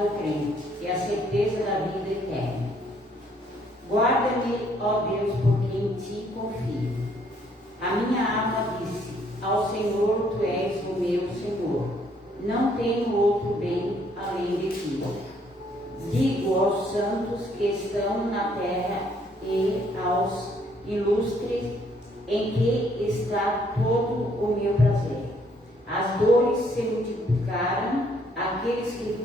do crente e a certeza da vida eterna. Guarda-me, ó Deus, por quem em ti confio. A minha alma disse: ao Senhor, tu és o meu Senhor. Não tenho outro bem além de ti. Digo aos santos que estão na terra e aos ilustres em que está todo o meu prazer. As dores se multiplicaram, aqueles que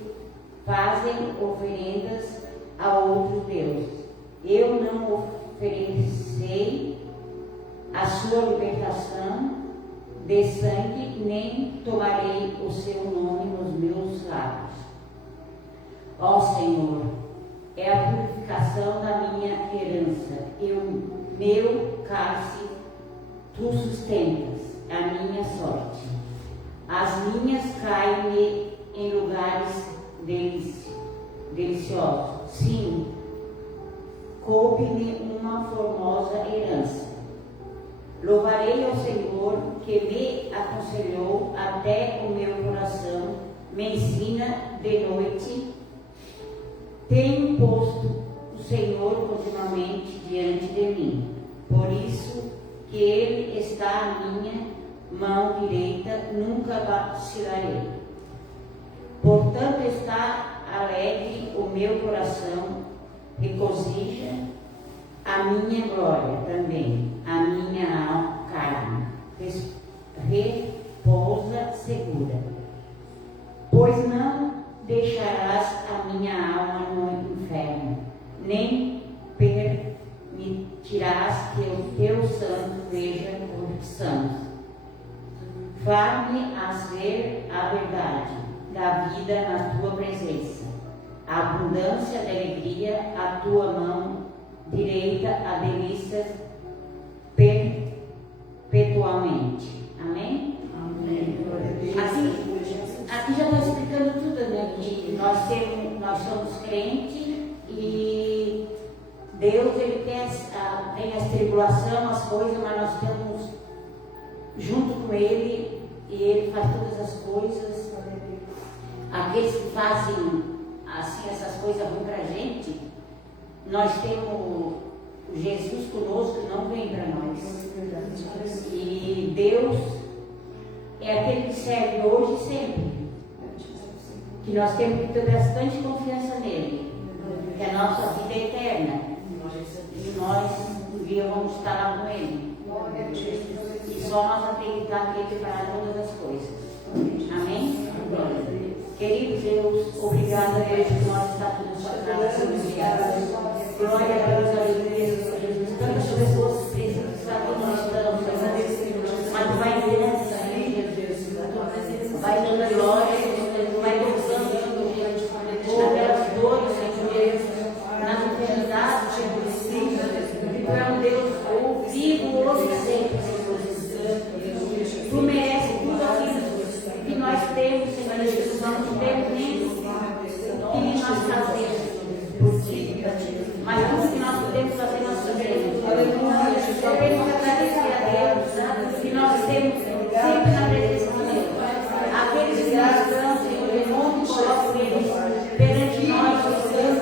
fazem oferendas a outros deuses. Eu não oferecei a sua libertação de sangue, nem tomarei o seu nome nos meus lábios. Ó Senhor, é a purificação da minha herança, e o meu cálice tu sustentas, a minha sorte. As minhas caem em lugares deliciosos. Sim, coube-me uma formosa herança. Louvarei ao Senhor, que me aconselhou até o meu coração, me ensina de noite. Tenho posto o Senhor continuamente diante de mim, por isso que Ele está à minha mão direita, nunca vacilarei. Portanto está alegre o meu coração, regozija a minha glória também, a minha carne repousa segura. Pois não deixarás a minha alma no inferno, nem permitirás que o teu santo veja corrupção. Faz-me ver a verdade da vida na tua presença, a abundância de alegria, a tua mão direita, a delícias perpetuamente. Amém? Amém. Aqui já está explicando tudo, né? Que nós somos crentes e Deus, Ele tem as tribulações, as coisas, mas nós estamos junto com Ele e Ele faz todas as coisas. Aqueles que fazem assim essas coisas ruins para a gente, nós temos Jesus conosco, não vem para nós. E Deus é aquele que serve hoje e sempre. Que nós temos que ter bastante confiança nele, que a nossa vida é eterna. E nós um dia vamos estar lá com ele. E só nós acreditar que ele fará todas as coisas. Amém? Querido Deus, obrigada, Deus, que nós estamos na sua casa. Glória a Deus, aleluia, Jesus. Tantas pessoas precisam que nós estamos, mas tu vai dando vai dando glória, tu vai gozando, naquelas dores, Senhor, nas enfermidades, Senhor, tu é um Deus vivo hoje e sempre, Senhor. Tu mereces tudo aquilo que nós temos, Senhor Jesus, nós não temos nem o que nós fazemos por ti, mas tudo que nós podemos fazer, nós fazemos. Só temos que agradecer a Deus, que nós temos sempre na presença de Deus. Aqueles que nós estamos, Senhor, em nome de eles perante nós, Senhor,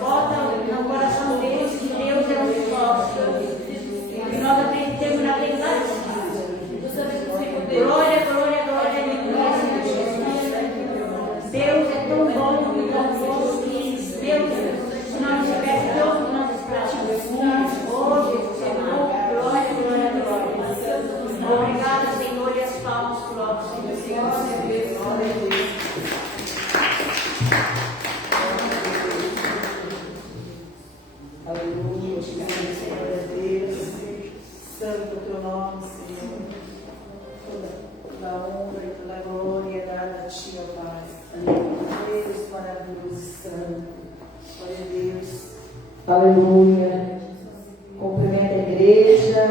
bota no coração deles que Deus é um só, Senhor. E nós acreditamos na verdade. Glória, glória, glória, aleluia. Deus é tão bom que Deus, se nós tivesse Deus que nós estamos hoje, Senhor, glória, glória, glória. Obrigada, Senhor, e as palmas próprias, Senhor. Aleluia, glória a Deus. Santo teu nome, Senhor. Toda a honra e toda a glória é dada a ti, ó Pai. Deus maravilhoso, Santo. Glória a Deus. Aleluia. Cumprimento a igreja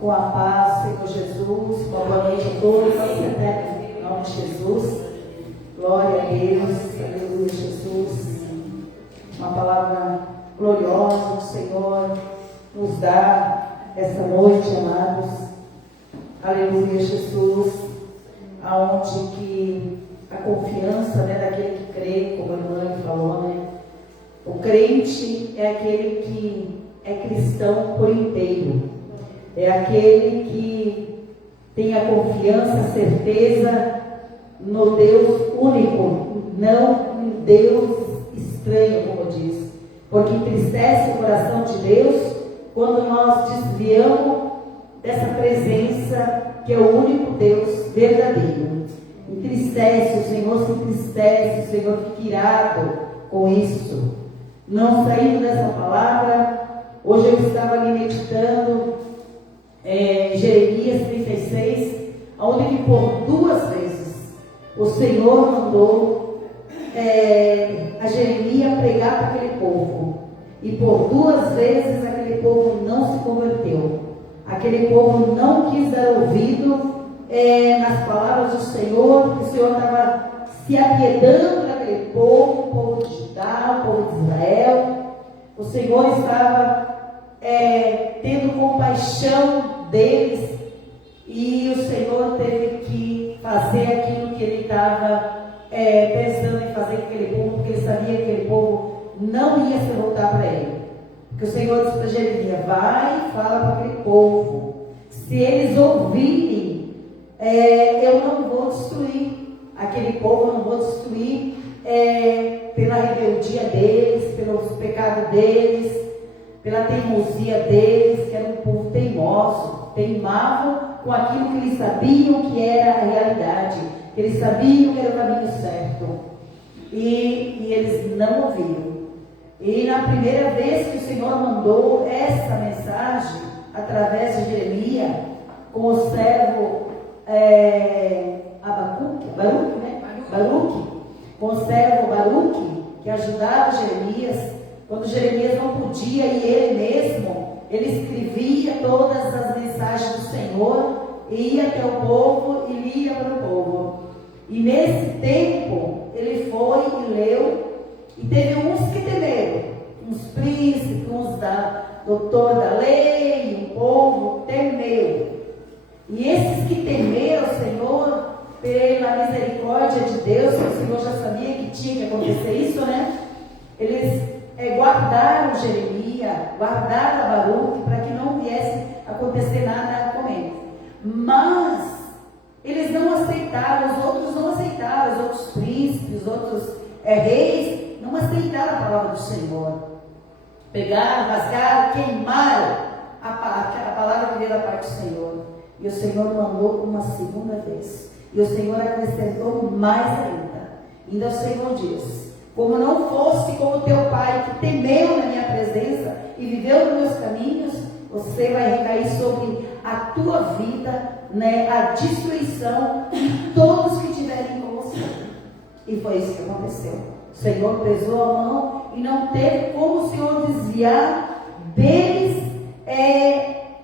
com a paz, Senhor Jesus. Uma boa noite a todos, em nome de Jesus. Glória a Deus. Aleluia, Jesus. Uma palavra gloriosa o Senhor nos dá essa noite, amados. Aleluia, Jesus. Aonde que a confiança, daquele crente é aquele que é cristão por inteiro. É aquele que tem a confiança, a certeza no Deus único, não um Deus estranho, como diz. Porque entristece o coração de Deus quando nós desviamos dessa presença que é o único Deus verdadeiro. Entristece, o Senhor se entristece, o Senhor fica irado com isso. Não saindo dessa palavra, hoje eu estava ali meditando Jeremias 36, onde que por 2 vezes o Senhor mandou a Jeremias pregar para aquele povo. E por 2 vezes aquele povo não se converteu. Aquele povo não quis dar ouvido nas palavras do Senhor, que o Senhor estava se apiedando daquele povo, o povo de Judá, o povo de Israel. O Senhor estava tendo compaixão deles, e o Senhor teve que fazer aquilo que ele estava pensando em fazer com aquele povo, porque ele sabia que aquele povo não ia se voltar para ele. Porque o Senhor disse para Jeremias: vai e fala para aquele povo, se eles ouvirem, eu não vou destruir aquele povo, eu não vou destruir pela rebeldia deles, pelos pecados deles, pela teimosia deles, que era um povo teimoso, teimavam com aquilo que eles sabiam que era a realidade, que eles sabiam que era o caminho certo, e eles não ouviram. E na primeira vez que o Senhor mandou essa mensagem através de Jeremias, com o servo Baruque, com o servo Baruque, que ajudava Jeremias, quando Jeremias não podia, e ele mesmo, ele escrevia todas as mensagens do Senhor, ia até o povo e lia para o povo. E nesse tempo, ele foi e leu, e teve uns que temeram, uns príncipes, uns doutor da lei, o povo temeu. E esses que temeram o Senhor, pela misericórdia de Deus, que o Senhor já sabia que tinha que acontecer isso, né? Eles guardaram Jeremias, guardaram Baruque, para que não viesse acontecer nada com ele. Mas eles não aceitaram, os outros não aceitaram, os outros príncipes, os outros reis, não aceitaram a palavra do Senhor. Pegaram, rasgaram, queimaram a palavra que veio da parte do Senhor. E o Senhor mandou uma segunda vez. E o Senhor acrescentou mais ainda. Ainda o Senhor diz: como não fosse como teu pai, que temeu na minha presença e viveu nos meus caminhos, você vai recair sobre a tua vida, né, a destruição de todos que estiverem com você. E foi isso que aconteceu. O Senhor pesou a mão e não teve como o Senhor desviar deles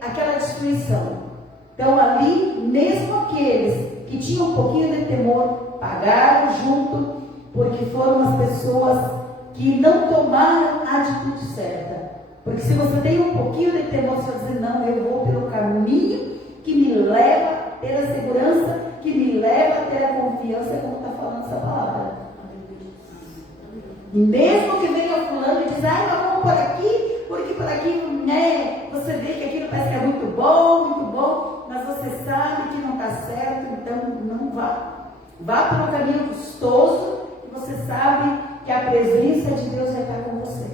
aquela destruição. Então ali, mesmo aqueles que tinham um pouquinho de temor, pagaram junto, porque foram as pessoas que não tomaram a atitude certa. Porque se você tem um pouquinho de temor, você vai dizer: não, eu vou pelo caminho que me leva a ter a segurança, que me leva a ter a confiança, como está falando essa palavra. E mesmo que venha fulano e diz: nós vamos por aqui, porque por aqui, né, você vê que aquilo parece que é muito bom, mas você sabe que não está certo, então não vá. Vá pelo caminho custoso, e você sabe que a presença de Deus vai estar com você.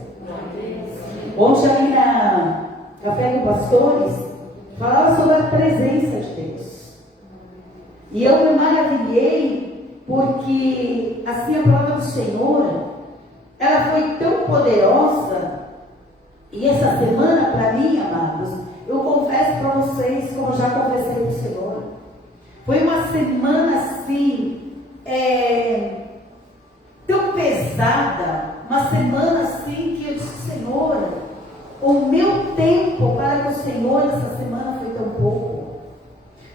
Ontem ali na Café com Pastores, falava sobre a presença de Deus. E eu me maravilhei, porque assim a palavra do Senhor, ela foi tão poderosa. E essa semana, para mim, amados, eu confesso para vocês, como já confessei para o Senhor, foi uma semana assim, tão pesada, uma semana assim que eu disse: Senhor, o meu tempo para com o Senhor essa semana foi tão pouco,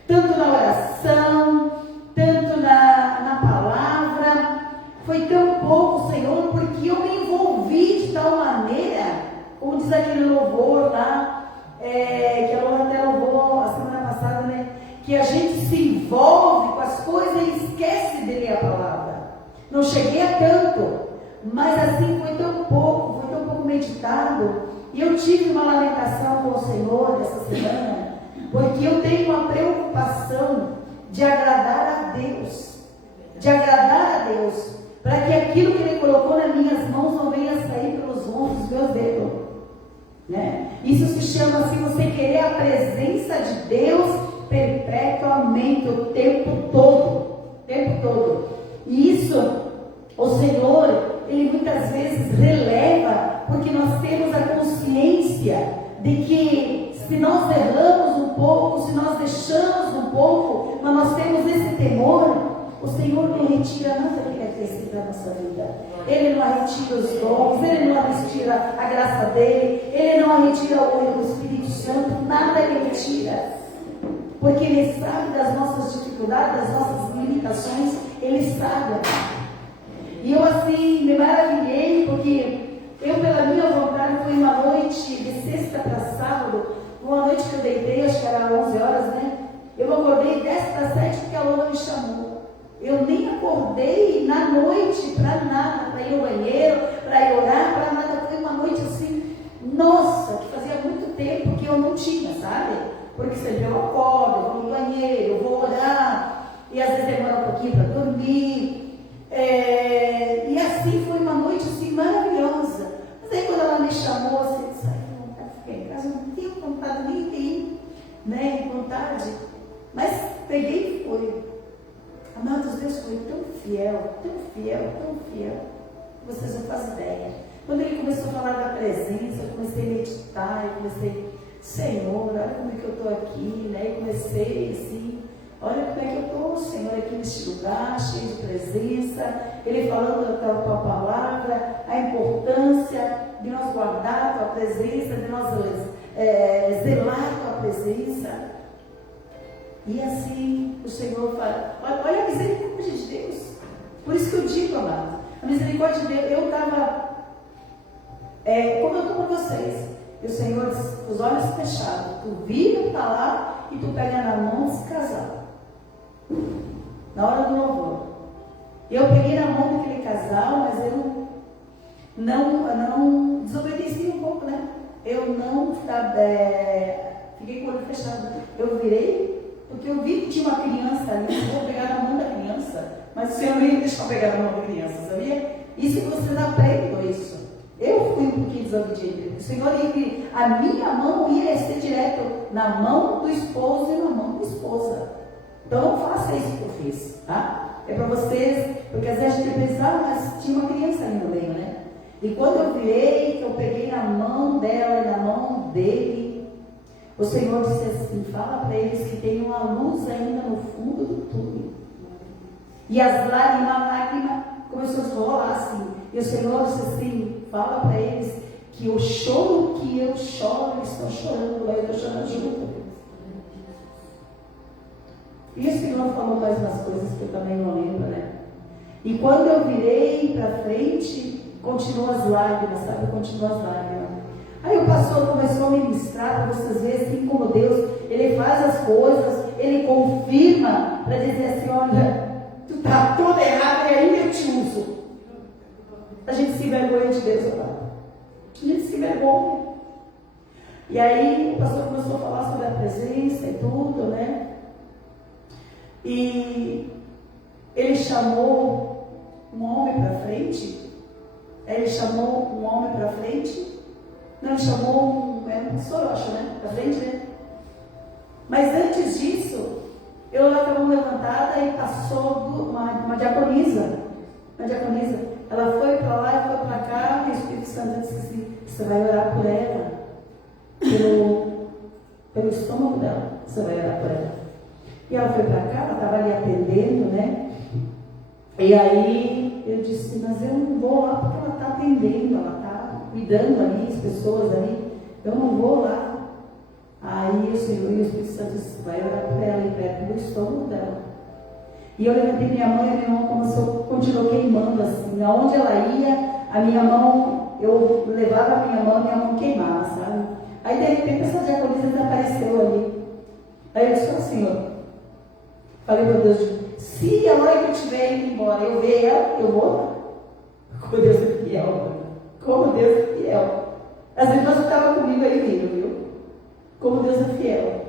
tanto na oração, tanto na palavra, foi tão pouco, Senhor, porque eu me envolvi de tal maneira, como diz aquele louvor lá, que a Laura até louvou a semana passada, né? Que a gente se envolve com as coisas e esquece de ler a palavra. Não cheguei a tanto, mas assim foi tão pouco meditado, e eu tive uma lamentação com o Senhor essa semana, porque eu tenho uma preocupação de agradar a Deus, para que aquilo que Ele colocou nas minhas mãos não venha sair pelos vãos dos meus dedos, né? Isso se chama assim, você querer a presença de Deus perpetuamente, o tempo todo. E isso, o Senhor, Ele muitas vezes releva, porque nós temos a consciência de que se nós erramos um pouco, se nós deixamos um pouco, mas nós temos esse temor, o Senhor não retira nada que é crescido da nossa vida. Ele não retira os dons, Ele não retira a graça dEle, Ele não retira o Espírito Santo, nada Ele retira. Porque Ele sabe das nossas dificuldades, das nossas limitações, Ele sabe. E eu assim me maravilhei, porque eu, pela minha vontade, foi uma noite de sexta para sábado, uma noite que eu deitei, acho que era 11 horas, né? Eu acordei 10 para 7 porque a Lola me chamou. Eu nem acordei na noite para nada, para ir ao banheiro, para ir orar, para nada. Foi uma noite assim, nossa, que fazia muito tempo que eu não tinha, sabe? Porque sempre eu acordo, eu vou no banheiro, eu vou orar, e às vezes demora um pouquinho para dormir. E assim foi uma noite assim, maravilhosa. Mas aí quando ela me chamou, assim, eu disse, ai, vontade de ficar em casa, não tenho vontade nem de ir, né? Vontade. Mas peguei e fui. Amados, Deus foi tão fiel, vocês não fazem ideia. Quando Ele começou a falar da presença, eu comecei a meditar, eu comecei, Senhor, olha como é que eu estou aqui, né? E comecei assim, olha como é que eu estou, Senhor, aqui neste lugar, cheio de presença. Ele falando da tua palavra, a importância de nós guardar a tua presença, de nós zelar a tua presença. E assim o Senhor fala, olha a misericórdia de Deus. Por isso que eu digo, amado, a misericórdia de Deus, eu estava, como eu estou com vocês, e o Senhor diz, os olhos fechados, tu vira para lá e tu pega na mão se casar. Na hora do louvor. Eu peguei na mão daquele casal, mas eu não desobedeci um pouco, né? Eu não fiquei com o olho fechado. Eu virei, porque eu vi que tinha uma criança ali, eu vou pegar na mão da criança, mas o Senhor não ia deixar eu pegar na mão da criança, sabia? Isso que vocês aprendem isso. Eu fui um pouquinho desobediente. O Senhor ia, a minha mão ia ser direto na mão do esposo e na mão da esposa. Então não faça isso que eu fiz, tá? É para vocês, porque às vezes a gente pensa, mas tinha uma criança ali no meio, né? E quando eu virei, que eu peguei na mão dela e na mão dele, o Senhor disse assim, fala para eles que tem uma luz ainda no fundo do túnel. E as lágrimas, a lágrima começou a rolar assim. E o Senhor disse assim, fala para eles que o choro que eu choro, eles estão chorando, eu estou chorando junto. E o Senhor falou mais umas coisas que eu também não lembro, né? E quando eu virei para frente, continuam as lágrimas, sabe? Continuam as lágrimas. Aí o pastor começou a ministrar para vocês verem assim como Deus, Ele faz as coisas, Ele confirma para dizer assim, olha, tu está toda errada e aí eu te uso. A gente se envergonha de Deus, amado. A gente se envergonha. E aí o pastor começou a falar sobre a presença e tudo, né? E ele chamou um homem para frente. Ele chamou um homem para frente. Não, ele chamou um pastor, eu acho, né? Para frente, né? Mas antes disso, eu lá com a mão levantada e passou uma diaconisa. Uma diaconisa. Ela foi para lá e foi para cá, e o Espírito Santo disse assim, você vai orar por ela, pelo estômago dela, você vai orar por ela. E ela foi para cá, ela estava ali atendendo, né? E aí eu disse, mas eu não vou lá porque ela está atendendo, ela está cuidando ali, as pessoas ali, eu não vou lá. Aí o Senhor e o Espírito Santo disse, vai orar por ela e perto do estômago dela. E eu levantei minha mão e a minha mão continuou queimando assim. Aonde ela ia, a minha mão, eu levava a minha mão queimava, sabe? Aí de repente essa diaconisa desapareceu ali. Aí eu disse assim, ó. Falei, meu Deus, se a hora que eu estiver indo embora eu ver ela, eu vou lá. Como Deus é fiel, mano. Como Deus é fiel. fiel. As irmãs que estavam comigo aí viram, viu? Como Deus é fiel.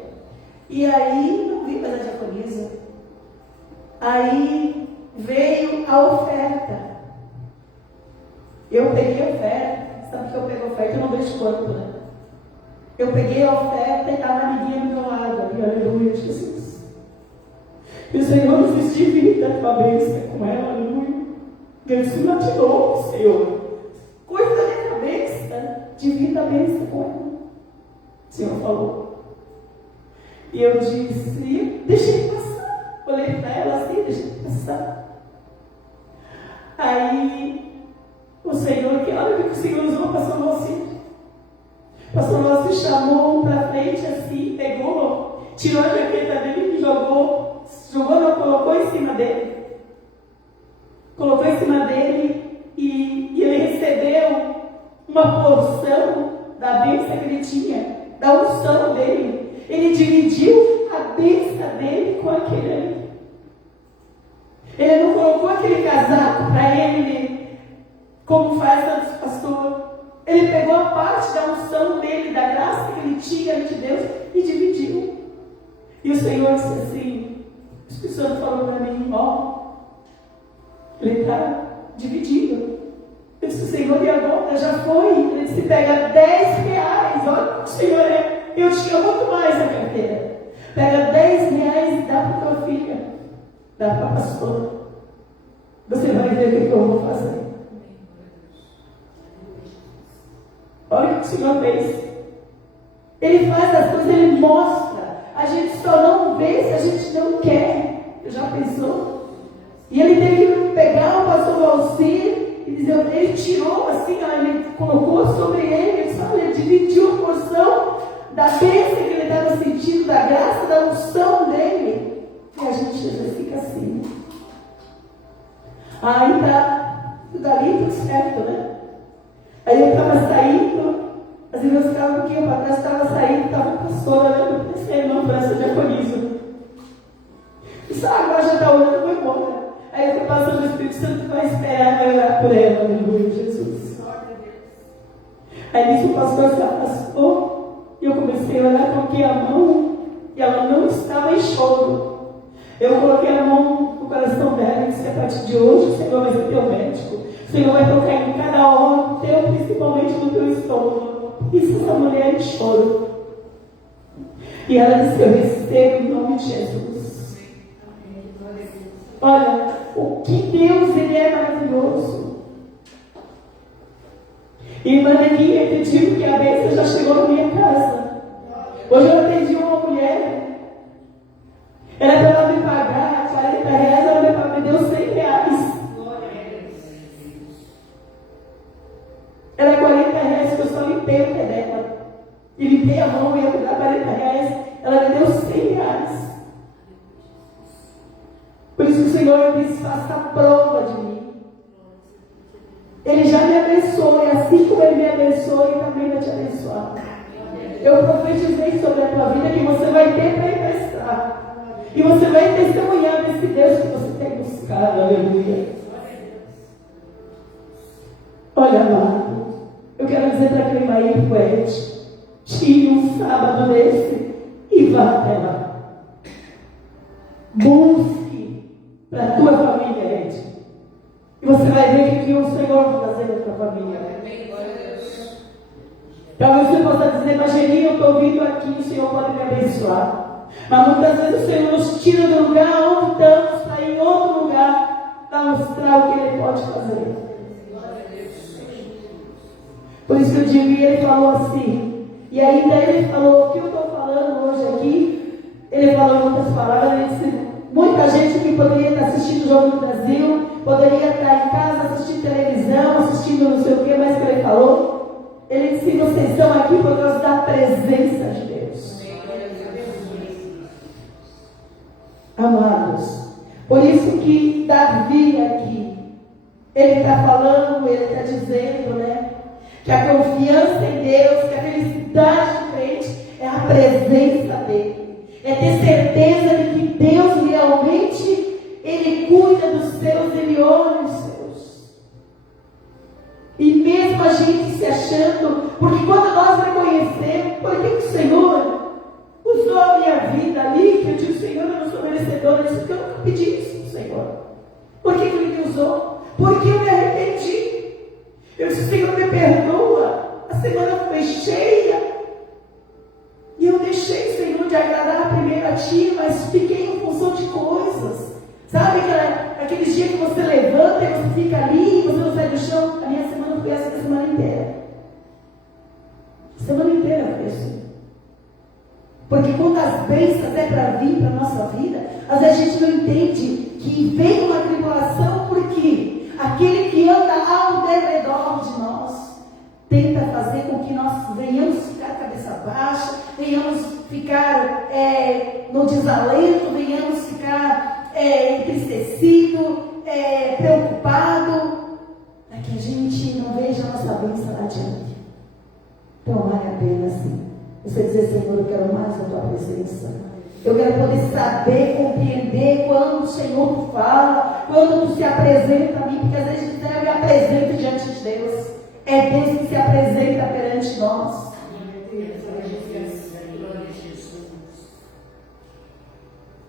E aí, não vi mais a diaconisa. Aí veio a oferta. Eu peguei a oferta. Sabe que eu pego a oferta? Eu não vejo quanto, né? Eu peguei a oferta e estava a amiguinha do meu lado. Ali, aleluia, Jesus. E o Senhor nos disse vida com a bênção com ela, aleluia. Ele se matilou, Senhor. Cuida da minha cabeça, divida a bênção com ela. O Senhor falou. E eu disse, deixei passar. Olhei para ela assim, deixei passar. Aí, o Senhor, que olha o que o Senhor usou, pastor Valcir. Pastor Valcir chamou para frente assim, pegou, tirou a jaqueta dele e jogou, não, colocou em cima dele. Colocou em cima dele e ele recebeu uma porção da bênção que ele tinha, da unção dele. Ele dividiu a bênção dele com aquele ali. Ele não colocou aquele casaco para ele, como faz o pastor. Ele pegou a parte da unção dele, da graça que ele tinha de Deus e dividiu. E o Senhor disse assim, o Espírito Santo falou para mim, ó, ele está dividido. Eu disse, Senhor, e agora? Já foi. Ele disse, pega 10 reais. Olha, Senhor, eu tinha muito mais na carteira. Pega 10 reais e dá para tua filha. Dá para a pastora. Você vai ver o que eu vou fazer. Olha o que o Senhor fez. Ele faz as coisas, ele mostra. A gente só não vê se a gente não quer. Já pensou? E ele teve que pegar o pastor Valcir e dizer, ele tirou assim, ele colocou sobre ele, ele dividiu a porção da bênção que ele estava sentindo, da graça, da unção dele. E a gente às vezes fica assim. Aí dali tudo certo, né? Aí eu estava saindo, as irmãs ficavam um pouquinho para trás, estava saindo, estava a pastora olhando para esse irmão, para essa diaconisa. Disse, agora já está olhando, vou embora. Aí eu fui passando o Espírito Santo que vai esperar, vai orar por ela, aleluia, Jesus. Aí nisso o pastor se afastou e eu comecei a olhar, coloquei a mão e ela não estava em choro. Eu coloquei a mão no coração dela e disse, a partir de hoje o Senhor vai ser teu médico. O Senhor vai tocar em cada órgão teu, principalmente no teu estômago. Isso essa mulher em choro. E ela disse, eu recebo em nome de Jesus. Olha, o que Deus, Ele é maravilhoso. Irmã Neguinha pediu que a bênção já chegou na minha casa. Hoje eu atendi uma mulher. Era para ela me pagar 40 reais, ela me deu 100 reais. Era 40 reais que eu só limpei o pé dela. E limpei a mão e ia dar 40 reais. Ela me deu 100 reais. Por isso que o Senhor diz, faça a prova de mim. Ele já me abençoa, e assim como Ele me abençoa, Ele também vai te abençoar. Eu profetizei sobre a tua vida que você vai ter para emprestar. E você vai testemunhar desse Deus que você tem buscado. Aleluia. Olha, amado, eu quero dizer para aquele marido poente, tire um sábado desse e vá até lá. Busque para a tua família, gente. E você vai ver o que o Senhor vai fazer na tua família. Talvez você possa dizer, mas Geni, eu estou vindo aqui, o Senhor pode me abençoar. Mas muitas vezes o Senhor nos tira do lugar onde estamos para ir em outro lugar para mostrar o que Ele pode fazer. Por isso que eu digo, e Ele falou assim, e ainda Ele falou, o que eu estou falando hoje aqui, Ele falou em outras palavras, Ele disse, muita gente que poderia estar assistindo o Jogo no Brasil, poderia estar em casa assistindo televisão, assistindo não sei o que, mas que Ele falou, Ele disse, vocês estão aqui por causa da presença de Deus. Amados, por isso que Davi aqui, ele está falando, ele está dizendo, né? Que a confiança em Deus, que a felicidade de crente é a presença dele. É ter certeza de que Deus realmente, Ele cuida dos seus, Ele olha os seus. E mesmo a gente se achando achando, porque quando nós reconhecemos, por que o Senhor usou a minha vida ali, que eu disse, Senhor, eu não sou merecedora disso, porque eu nunca pedi isso, Senhor. Por que Ele me usou? Porque eu me arrependi. Eu disse, Senhor, me perdoa. A semana foi cheia. E eu deixei, Senhor, de agradar primeiro a Ti, mas fiquei em função de coisas. Sabe aqueles dias que você levanta e você fica ali, e você não sai do chão? A minha semana foi essa, a semana inteira. A semana inteira foi assim. Porque quando as bênçãos é para vir para a nossa vida, às vezes a gente não entende que vem uma tribulação, porque aquele que anda ao redor de nós tenta fazer com que nós venhamos ficar cabeça baixa, venhamos ficar no desalento, venhamos ficar entristecido, preocupado, para que a gente não veja a nossa bênção lá adiante. Então vale a pena assim. Você dizer, Senhor, eu quero mais da Tua presença. Eu quero poder saber, compreender quando o Senhor fala, quando Tu se apresenta a mim, porque às vezes a gente não me apresenta diante de Deus. É Deus que se apresenta perante nós.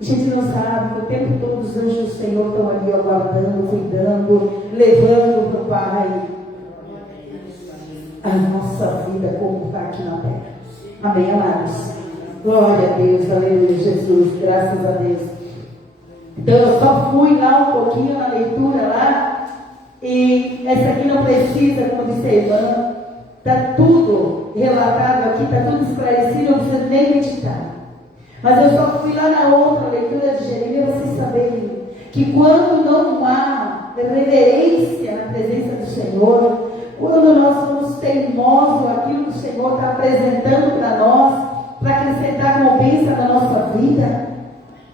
A gente não sabe que o tempo todo os anjos do Senhor estão ali aguardando, cuidando, levando para o Pai a nossa vida como está aqui na terra. Amém, amados? Glória a Deus, aleluia, Jesus, graças a Deus. Então eu só fui lá um pouquinho na leitura lá, e essa aqui não precisa, como disse a irmã, está tudo relatado aqui, está tudo esclarecido, não precisa nem meditar. Mas eu só fui lá na outra leitura de Jeremias, vocês saberem que quando não há reverência na presença do Senhor, quando nós somos teimosos, aquilo que o Senhor está apresentando para nós, para acrescentar uma bênção na nossa vida,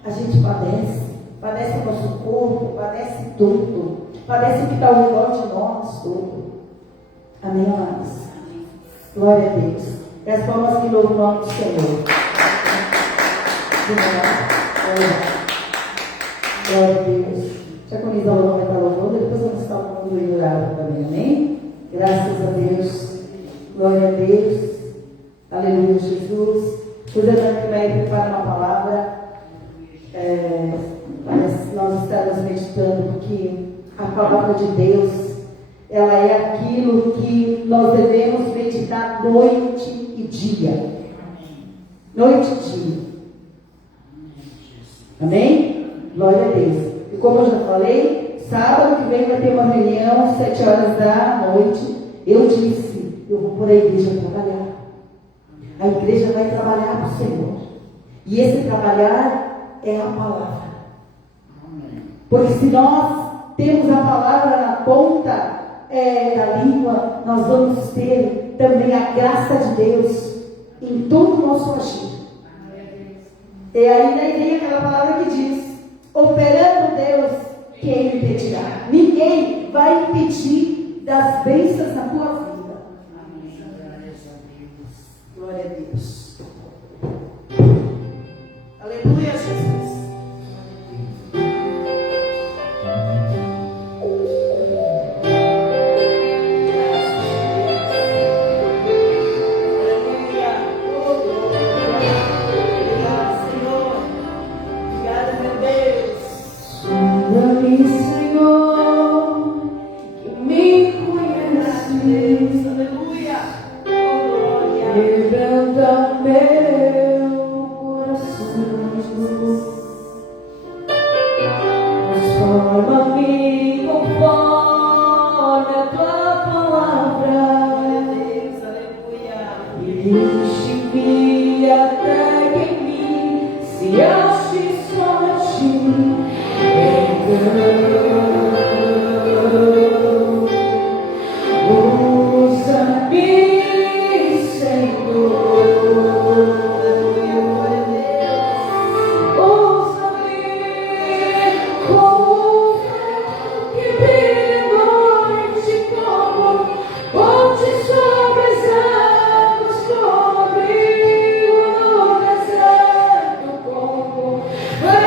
a gente padece o nosso corpo, padece tudo, padece o que está ao redor de nós, tudo. Amém, amados? Glória a Deus. E as palmas que louvam o nome do Senhor. Glória a Deus. Já começou o nome da louvando, depois eu vou estar o nome do Ilurado também, amém? Graças a Deus. Glória a Deus. Aleluia, Jesus. Deus vai preparar uma palavra. Nós estamos meditando, porque a palavra de Deus, ela é aquilo que nós devemos meditar noite e dia. Noite e dia. Amém? Glória a Deus. E como eu já falei, sábado que vem vai ter uma reunião às 7 horas da noite. Eu disse, eu vou por a igreja trabalhar. A igreja vai trabalhar para o Senhor. E esse trabalhar é a palavra. Porque se nós temos a palavra na ponta da língua, nós vamos ter também a graça de Deus em todo o nosso agir. E aí vem aquela palavra que diz: operando Deus, quem impedirá? Ninguém vai impedir das bênçãos na tua vida. Glória a Deus. Aleluia, Jesus. Well,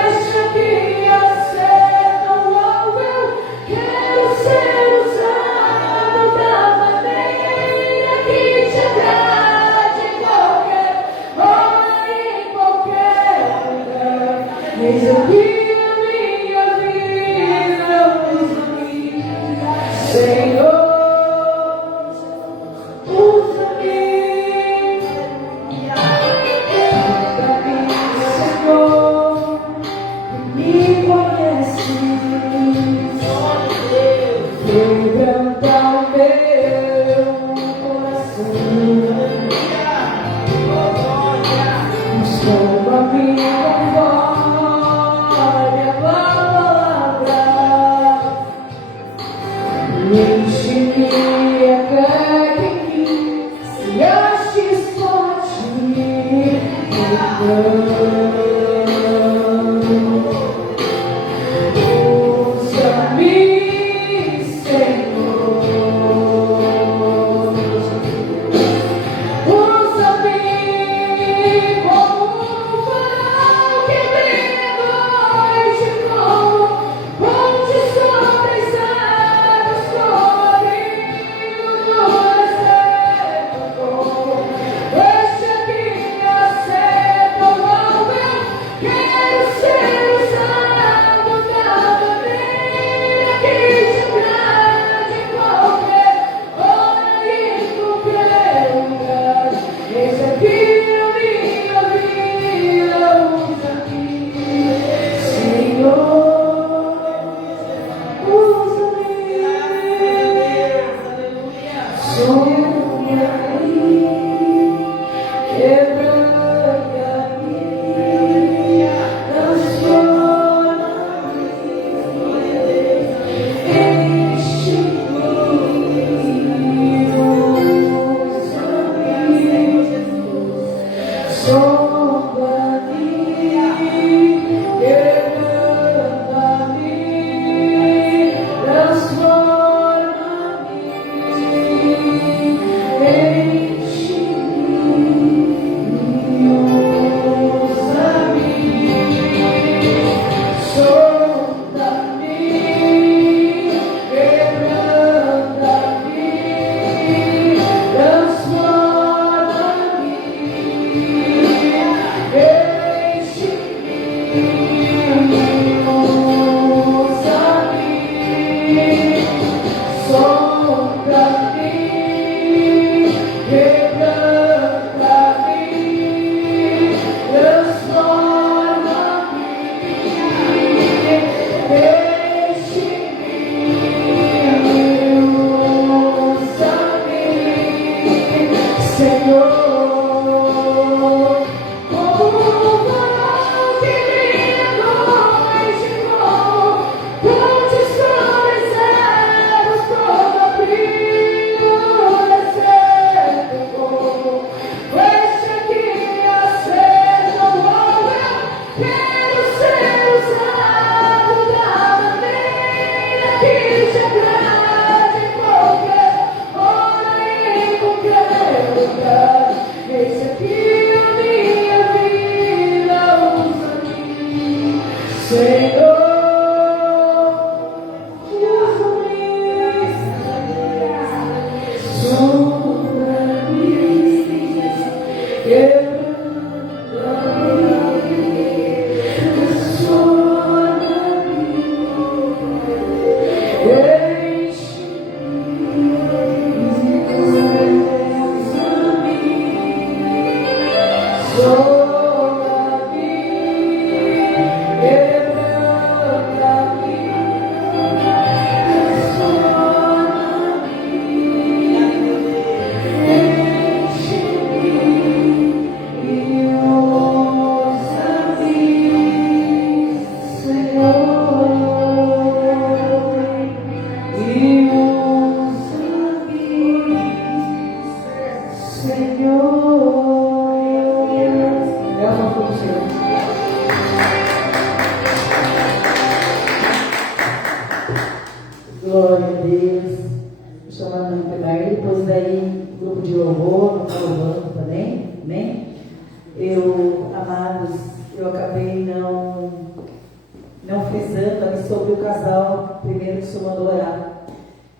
Eis aqui a minha vida, usa-me, Senhor. Glória a Deus. Vou chamar a mãe primeiro, depois daí grupo de louvor, louvando também, amém? Amados, eu acabei não frisando ali sobre o casal primeiro que o Senhor mandou orar.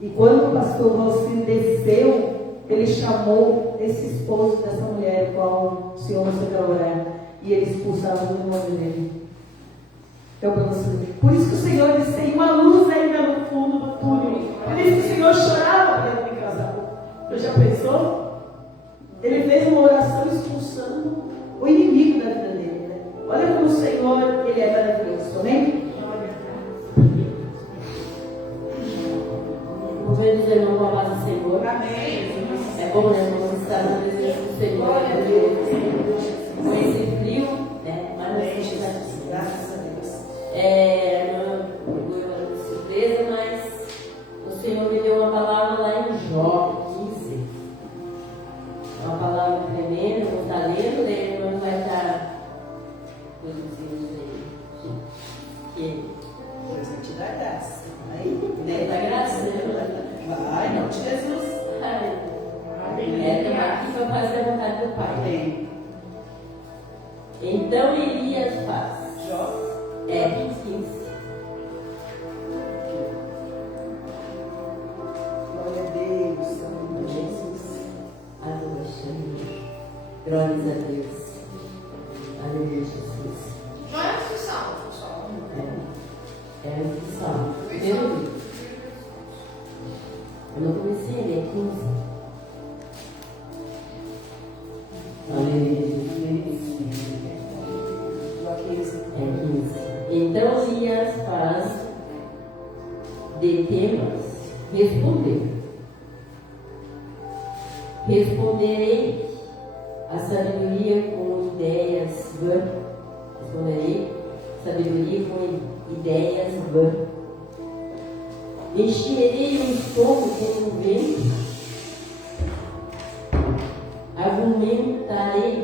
E quando o pastor Valcir desceu, ele chamou esse esposo dessa mulher, qual o Senhor nos quer orar, e ele expulsava do nome dele. Então, por isso que o Senhor disse: tem uma luz ainda no fundo do túnel. Por isso que o Senhor chorava para ele me casar. Você já pensou? Ele fez uma oração expulsando o inimigo da vida dele. Né? Olha como o Senhor, ele é maravilhoso, amém? O governo dizer não com a paz do Senhor. Amém. É bom, né? Você está no desejo do Senhor. Com esse frio, né? Mas não existe mais. Graças a Deus. Não foi uma surpresa, mas o Senhor me deu uma palavra lá em Jó 15. Uma palavra tremenda, não está lendo, daí não vai estar produzindo aí. Deus vai te dar graça. Aí, Né? Dá graça, né? Vai, não, de Jesus. Estamos aqui para fazer a vontade do Pai. Amém. Então Elias faz. Jó. 15. Glória a Deus. Amém. Jesus. Aleluia. Glórias a Deus. Aleluia, Jesus. Jó é antes do Salmo, pessoal. É antes do Salmo. Primeiro livro. Eu não comecei a ler 15. Aleluia. É 15. Então Elias faz de temas responder. Responderei a sabedoria com ideias vãs. Responderei sabedoria com ideias vãs. Encherei o estômago com o vento. Argumentarei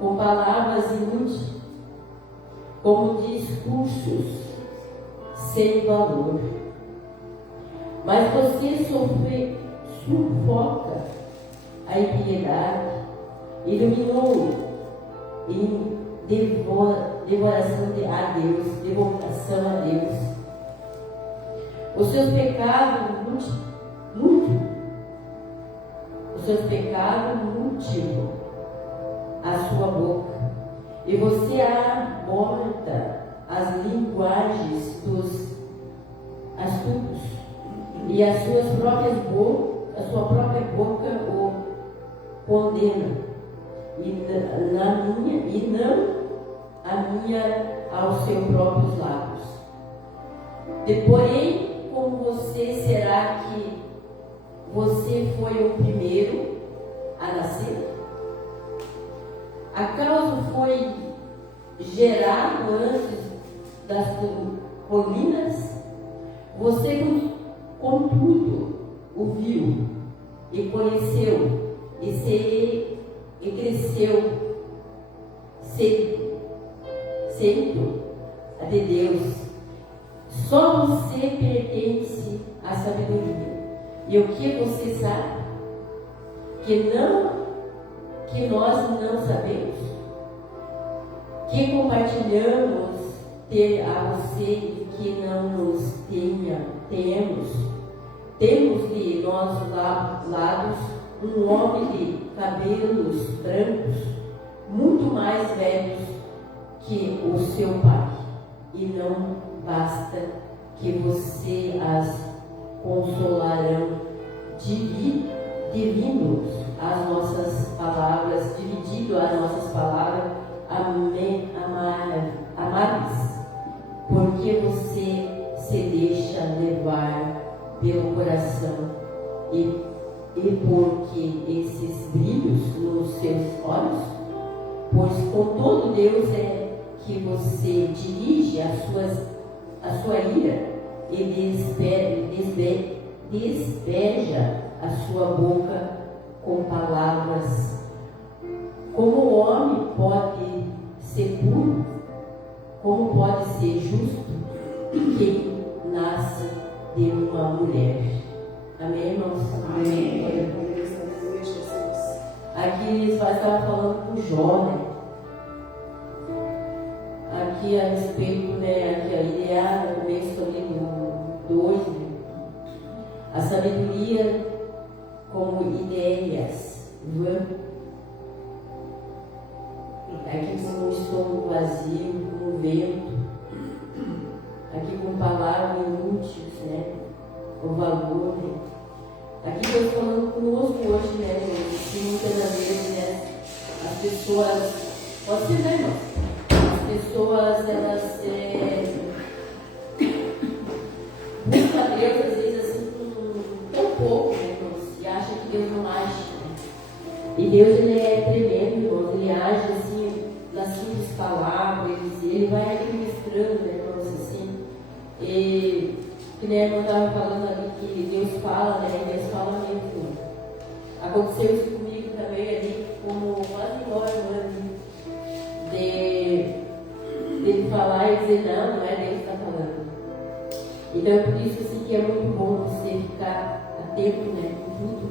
com palavras inúteis, como discursos sem valor. Mas você sufoca a impiedade, iluminou em devoração a Deus, devocação a Deus. Os seus pecados multiplicam a sua boca, e você aborta as linguagens dos astutos, e a sua própria boca o condena, e não a minha aos seus próprios lábios. Porém, com você será que você foi o primeiro a nascer? Acaso foi gerado antes das colinas? Você, contudo, o viu e conheceu e cresceu sempre de Deus. Só você pertence à sabedoria. E o que você sabe? Que nós não sabemos? Que compartilhamos ter a você e que não nos tenhamos? Temos de nossos lados um homem de cabelos brancos, muito mais velhos que o seu pai, e não basta que você as consolarão, dividindo as nossas palavras, amáveis, porque você se deixa levar pelo coração e porque esses brilhos nos seus olhos, pois com todo Deus é que você dirige a sua ira e despeja a sua boca com palavras. Como o homem pode ser puro? Como pode ser justo quem nasce de uma mulher? Amém, irmãos? Amém. Aqui eles estavam falando com Jó, né? Aqui a respeito, né? Aqui a ideia no começo ali do 2, né? A sabedoria como ideias, aqui como um estômago vazio, como um vento, o valor, né? Aqui Deus falando conosco hoje, né, irmãos, que muitas das vezes, né, as pessoas, pode ser, né, irmão? As pessoas, elas buscam a Deus, às vezes, assim, com tão pouco, né, irmãos, e acham que Deus não age, né? E Deus, ele é tremendo, irmãos, ele age, assim, nas simples palavras, ele vai administrando, né, irmãos, assim, e que nem a irmã estava falando ali, que Deus fala, né, e Deus fala mesmo. Aconteceu isso comigo também ali, como quase embora, de falar e dizer, não, não é Deus que está falando. Então é por isso assim, que é muito bom você ficar atento, né, com tudo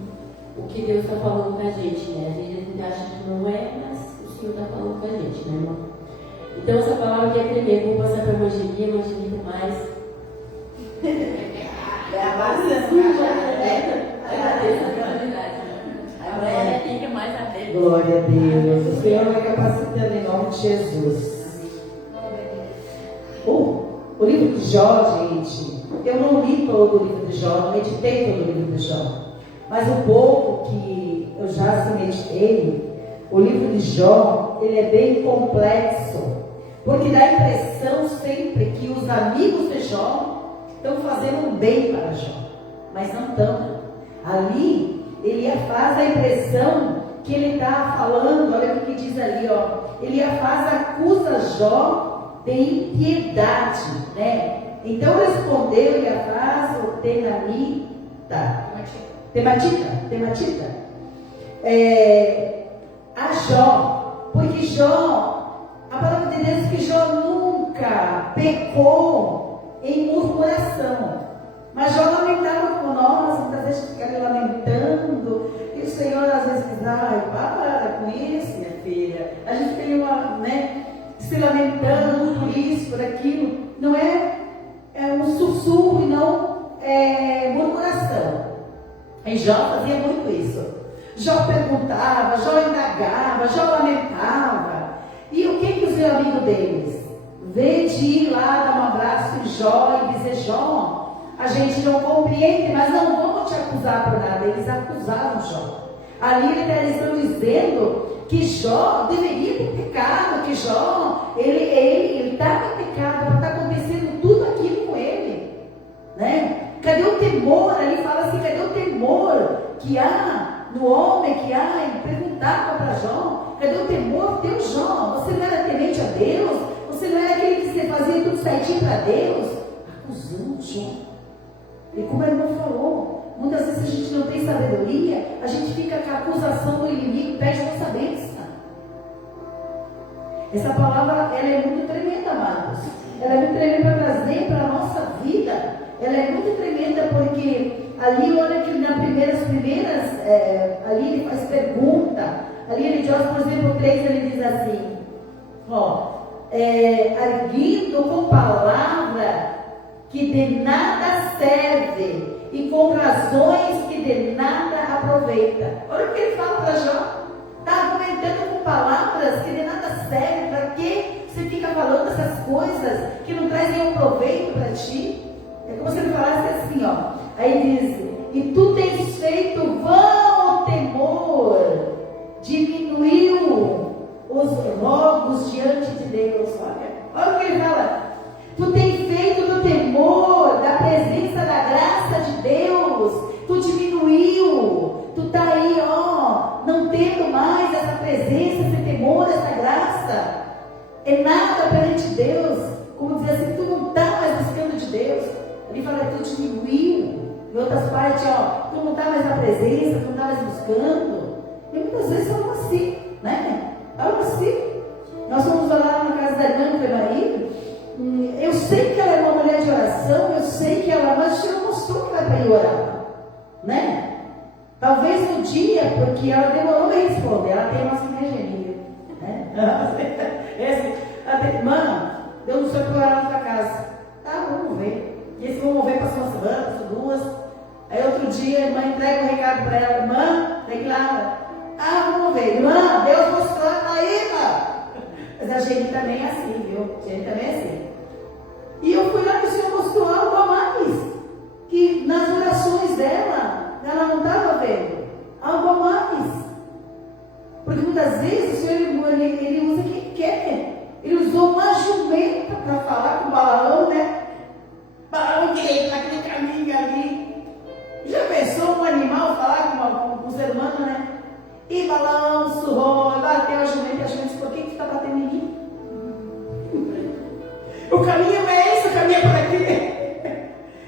o que Deus está falando com a gente, né? Às vezes a gente acha que não é, mas o Senhor está falando com a gente, né, irmão? Então essa palavra aqui é tremenda. Vou passar para a Evangelia tem mais. É a base da Glória a Deus. O Senhor vai capacitando em nome de Jesus. O livro de Jó, gente, eu não li todo o livro de Jó, não meditei todo o livro de Jó. Mas o pouco que eu já meditei, o livro de Jó, ele é bem complexo. Porque dá a impressão sempre que os amigos de Jó estão fazendo um bem para Jó. Mas não estão. Ali, ele faz a impressão que ele está falando, olha o que diz ali, ó. Eliafaz acusa Jó de impiedade, né? Então respondeu Eliafaz, o Tematita, a Jó, porque Jó, a palavra de Deus diz que Jó nunca pecou em murmuração. Mas Jó lamentava como nós, muitas vezes ficaria lamentando, e o Senhor às vezes diz, ai, para com isso, minha filha. A gente tem uma, né, se lamentando por isso, por aquilo. Não é um sussurro e não murmuração. E Jó fazia muito isso. Jó perguntava, Jó indagava, Jó lamentava. E o que os amigos deles? Vê de ir lá, dar um abraço em Jó e dizer, Jó, a gente não compreende, mas não vamos te acusar por nada. Eles acusaram Jó. Ali eles estão dizendo que Jó deveria ter pecado, que Jó, ele estava em pecado, porque está acontecendo tudo aquilo com ele, né? Cadê o temor? Ali fala assim, cadê o temor que há no homem, que há? Ele perguntava para Jó, cadê o temor teu, Jó? Você não era temente a Deus? Você não era aquele que fazia tudo certinho para Deus? Acusando Jó. E como a irmã falou, muitas vezes a gente não tem sabedoria, a gente fica com a acusação do inimigo, pede nossa bênção. Essa palavra, ela é muito tremenda, amados. Ela é muito tremenda para trazer para a nossa vida. Ela é muito tremenda porque ali, olha que nas primeiras, ali ele faz pergunta. Ali ele diz, por exemplo, 3, ele diz assim, arguindo com palavra que de nada serve e com razões que de nada aproveita. Olha o que ele fala para Jó. Está argumentando com palavras que de nada servem. Para que você fica falando essas coisas que não trazem nenhum proveito para ti? É como se ele falasse assim, ó. Aí diz, e tu tens feito vão o temor, diminuiu os rogos diante de Deus. Olha o que ele fala. Tu tens feito do temor, da presença da graça de Deus, tu diminuiu, tu está aí, não tendo mais essa presença, esse temor, essa graça. É nada perante Deus, como dizer assim, tu não está mais buscando de Deus. Ele fala que tu diminuiu. Em outras partes, tu não está mais na presença, tu não está mais buscando. E muitas vezes falam assim, né? Falam assim. Nós fomos orar na casa da irmã do marido. Eu sei que ela é uma mulher de oração, eu sei que ela, mas o Senhor mostrou que vai para ir orar, né? Talvez no dia, porque ela demorou a responder, ela tem uma sinergia, né? Irmã, Deus não sei para orar na tua casa. Tá, vamos ver. E esse vamos ver, passou uma semana, passou 2. Aí outro dia a irmã entrega um recado para ela, irmã, declara. Vamos ver, irmã, Deus mostrou para aí, irmã. Mas a gente também é assim, viu? A gente também é assim. E eu fui lá e o Senhor mostrou algo a mais. Que nas orações O caminho é esse, o caminho é por aqui.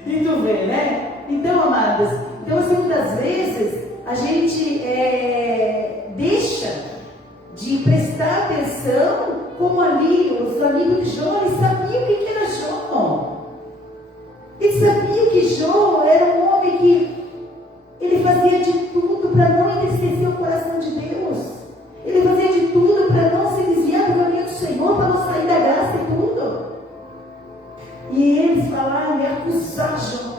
E tu vê, né? Então, amadas, então assim, muitas vezes a gente deixa de prestar atenção, como ali os amigos de Jó, eles sabiam o que era Jó. Eles sabiam que Jó era um homem que ele fazia de tudo para não entristecer o coração de Deus. Ele fazia de tudo para não se desviar do caminho do Senhor, para não sair da graça e tudo. E eles falaram e acusaram Jó.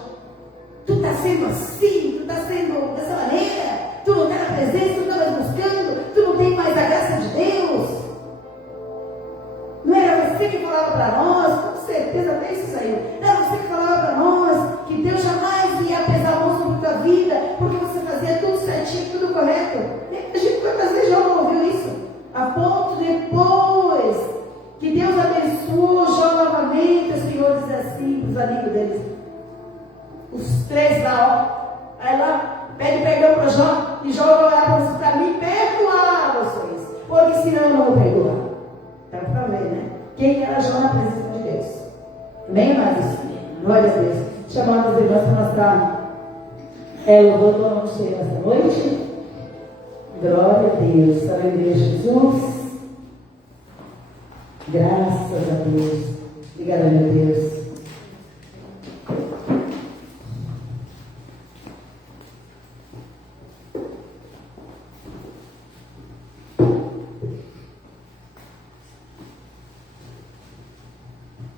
Tu está sendo assim, tu está sendo dessa maneira, tu não está na presença, tu não está mais buscando, tu não tem mais a graça de Deus. Não era você que falava para nós, com certeza até isso saiu. Não era você que falava para nós que Deus jamais ia pesar a mão sobre a tua vida, porque você fazia tudo certinho, tudo correto. A gente quantas vezes já não ouviu isso? A ponto depois que Deus abençoou Jó novamente, o Senhor diz assim para os amigos deles. Os três lá, ó. Aí lá, pede perdão para Jó, e Jó vai orar para mim perdoar vocês, porque senão eu não vou perdoar. Dá para ver, né? Quem era Jó na presença de Deus? Bem mais isso. Glória a Deus. Chamando as irmãs para nós estar louvando o nome do Senhor esta noite. Glória a Deus. Aleluia, Jesus. Graças a Deus. Obrigada, meu Deus.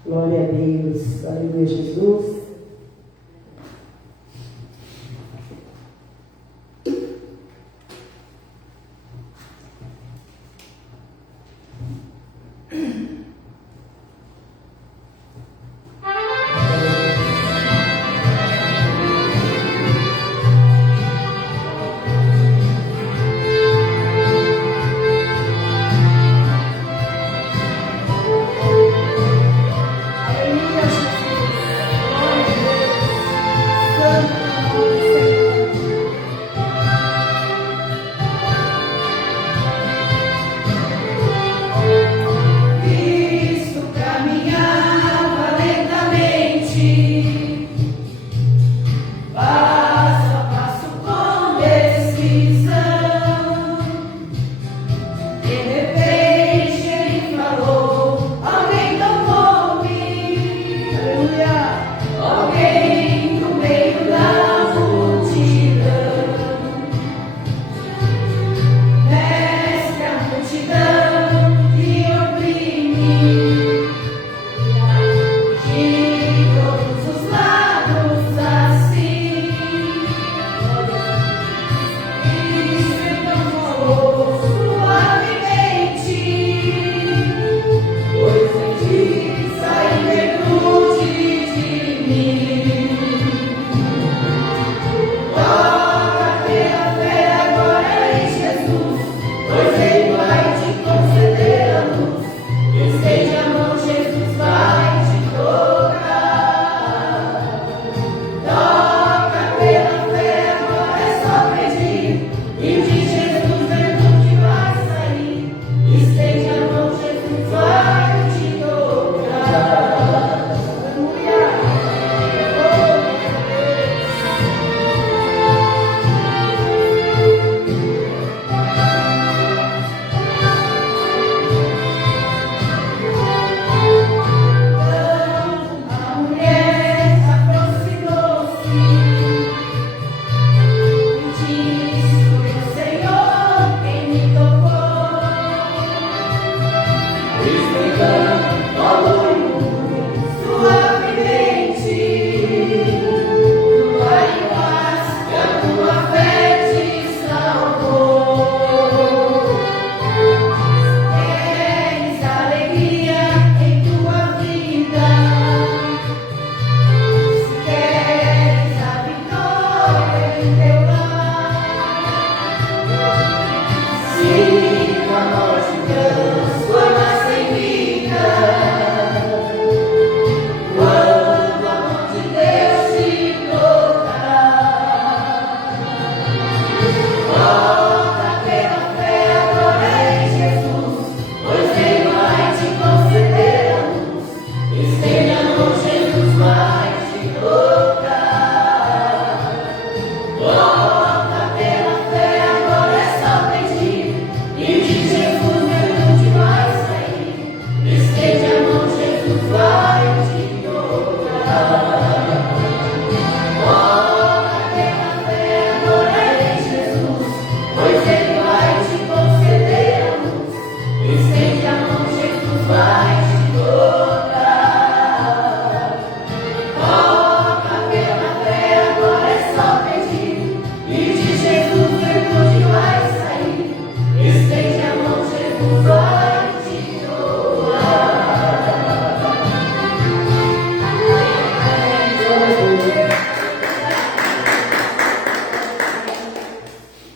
Glória a Deus. Aleluia, Jesus. Glória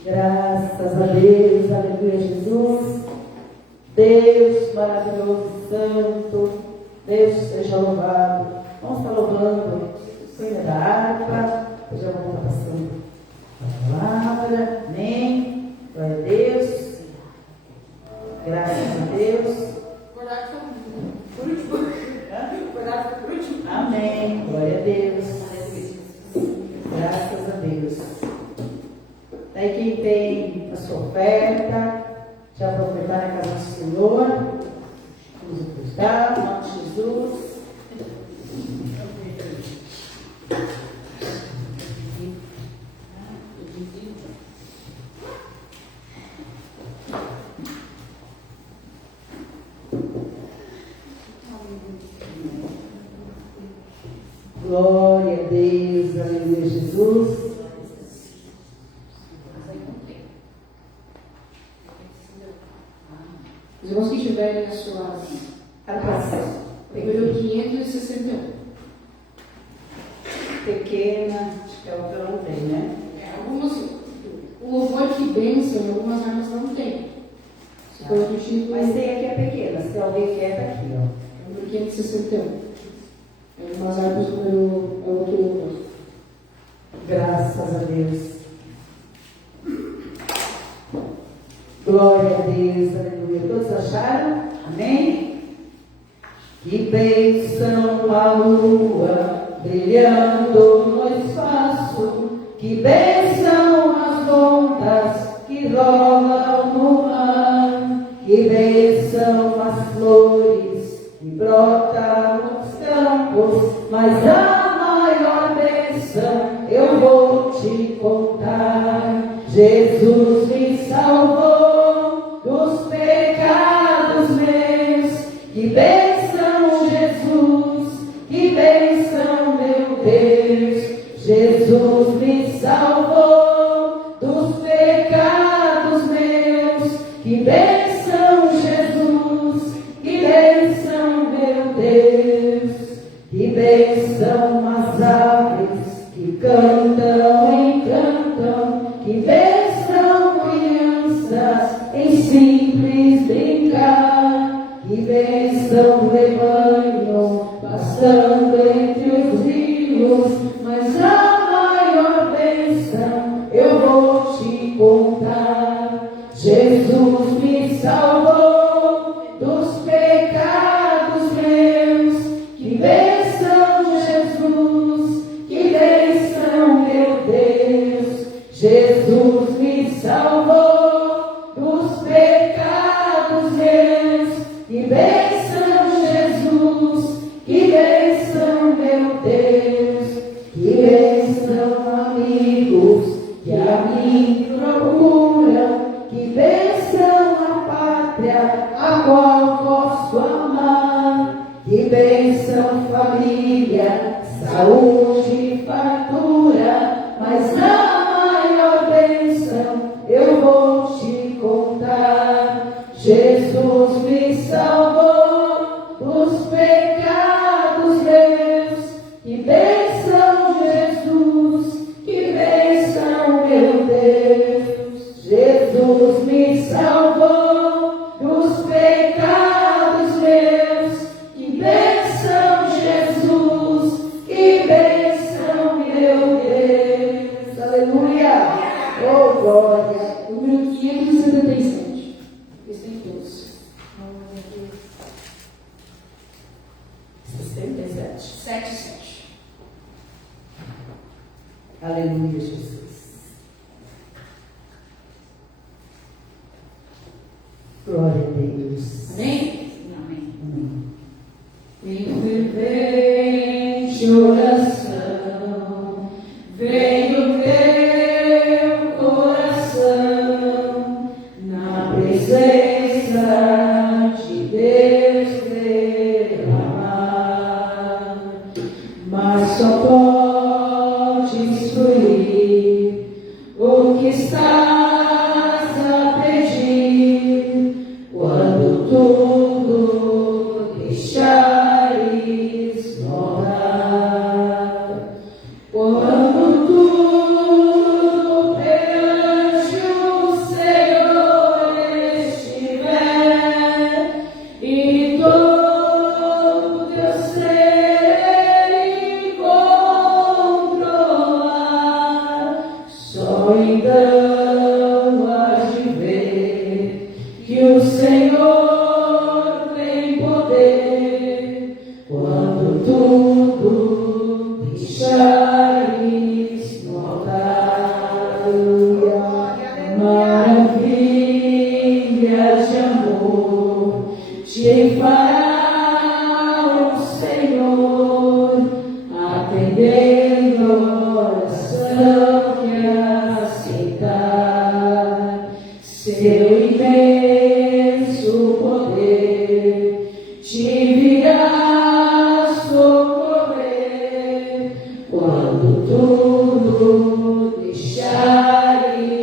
Graças a Deus, aleluia, Jesus. Deus maravilhoso, santo, Deus seja louvado. Vamos estar louvando o Senhor da harpa. Eu já vou estar passando a palavra. Amém. Glória a Deus. Graças a Deus. Guardado por último. Guardado por último. Amém. Glória a Deus. Graças a Deus. Daí quem tem a sua oferta, já vou ofertar na casa do Senhor. Vamos ofertar, em nome de Jesus. Glória a Deus, aleluia, Jesus. Os irmãos que tiverem as suas Atração. número 561. Pequena, acho que é o que eu não tenho, né? Algumas, o louvor que bênção, algumas armas não tem. Se for do tipo, Mas tem aqui a pequena, se alguém quer, tá aqui, ó. número 561. Algumas armas número é o outro louvor. Graças a Deus. Glória a Deus, aleluia. Todos acharam? Amém? Que bênção a lua brilhando no espaço. Que bênção as ondas que rolam no mar. Que bênção as flores que brotam nos campos. Mas a maior bênção eu vou te contar. Jesus me salvou dos pecados meus. Que bênção, Jesus, que bênção, meu Deus. Jesus me salvou dos pecados meus. Que bênção, Jesus, que bênção, meu Deus. Que bênção as aves que cantam e cantam. Que bênção, crianças, em simples brincar. Que bênção, rebanho, passando entre os rios. Mas a maior bênção eu vou te contar. Jesus me salvou dos pecados meus. Que bênção, Jesus, que bênção, meu Deus. Jesus me salvou dos pecados meus. Que bênção, Jesus, que bênção, meu Deus. Que bênção, amigos que a mim procuram. Que bênção a pátria a qual posso amar. Que bênção, família, saúde e fartura. Mas a maior bênção eu vou te contar. Jesus me salvou dos pecados meus. Que bênção, Jesus, que bênção, meu Deus. Jesus me salvou dos pecados meus. Que bênção, Jesus, que bênção, meu Deus. Aleluia. Oh, glória. Número 577. Esse tem todos. 67. 77. Aleluia, Jesus. Glória a Deus. Amém? Amém. Amém. Vem, triste oração, vem do teu coração, na presença de Deus derramar, mas só podes fluir o que estás a pedir, quando tudo deixares morar, quando tudo perante o Senhor estiver e todo teu ser controlar, só então hás de ver que o Senhor tem poder, quando tudo deixares notar. Maravilhas de amor te fará o Senhor, atendendo a oração que aceitar. Seu imenso poder te virá socorrer, quando tudo deixares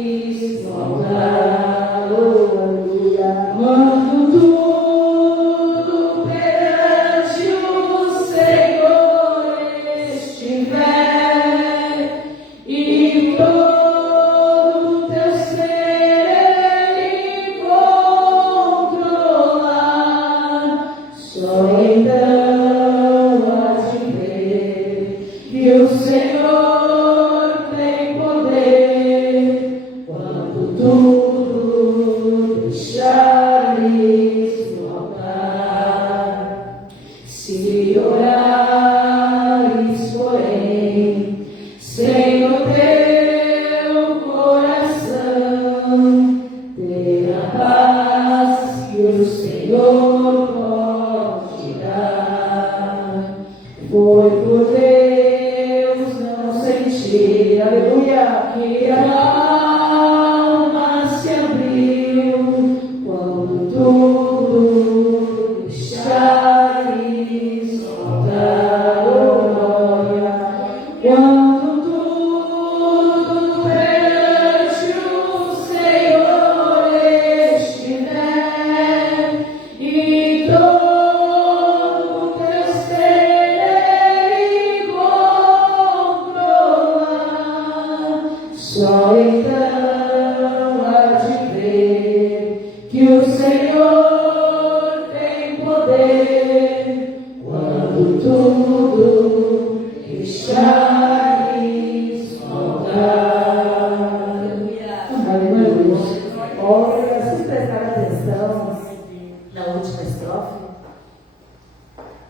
voltar. Quando tudo perante o Senhor estiver e todo teu ser controlar, só então hás de ver que o Senhor tem poder, quando tudo deixares voltar. Se orares, porém, sem o teu coração, terá paz que o Senhor pode dar. Foi por Deus não sentir, aleluia, que a alma se abriu, quando tudo deixares voltar, oh glória, quando tudo perante o Senhor estiver e todo teu ser controlar, só então hás de ver que o Senhor tem poder, quando tudo deixares voltar. Aleluia. Olha, se prestar atenção na última estrofe,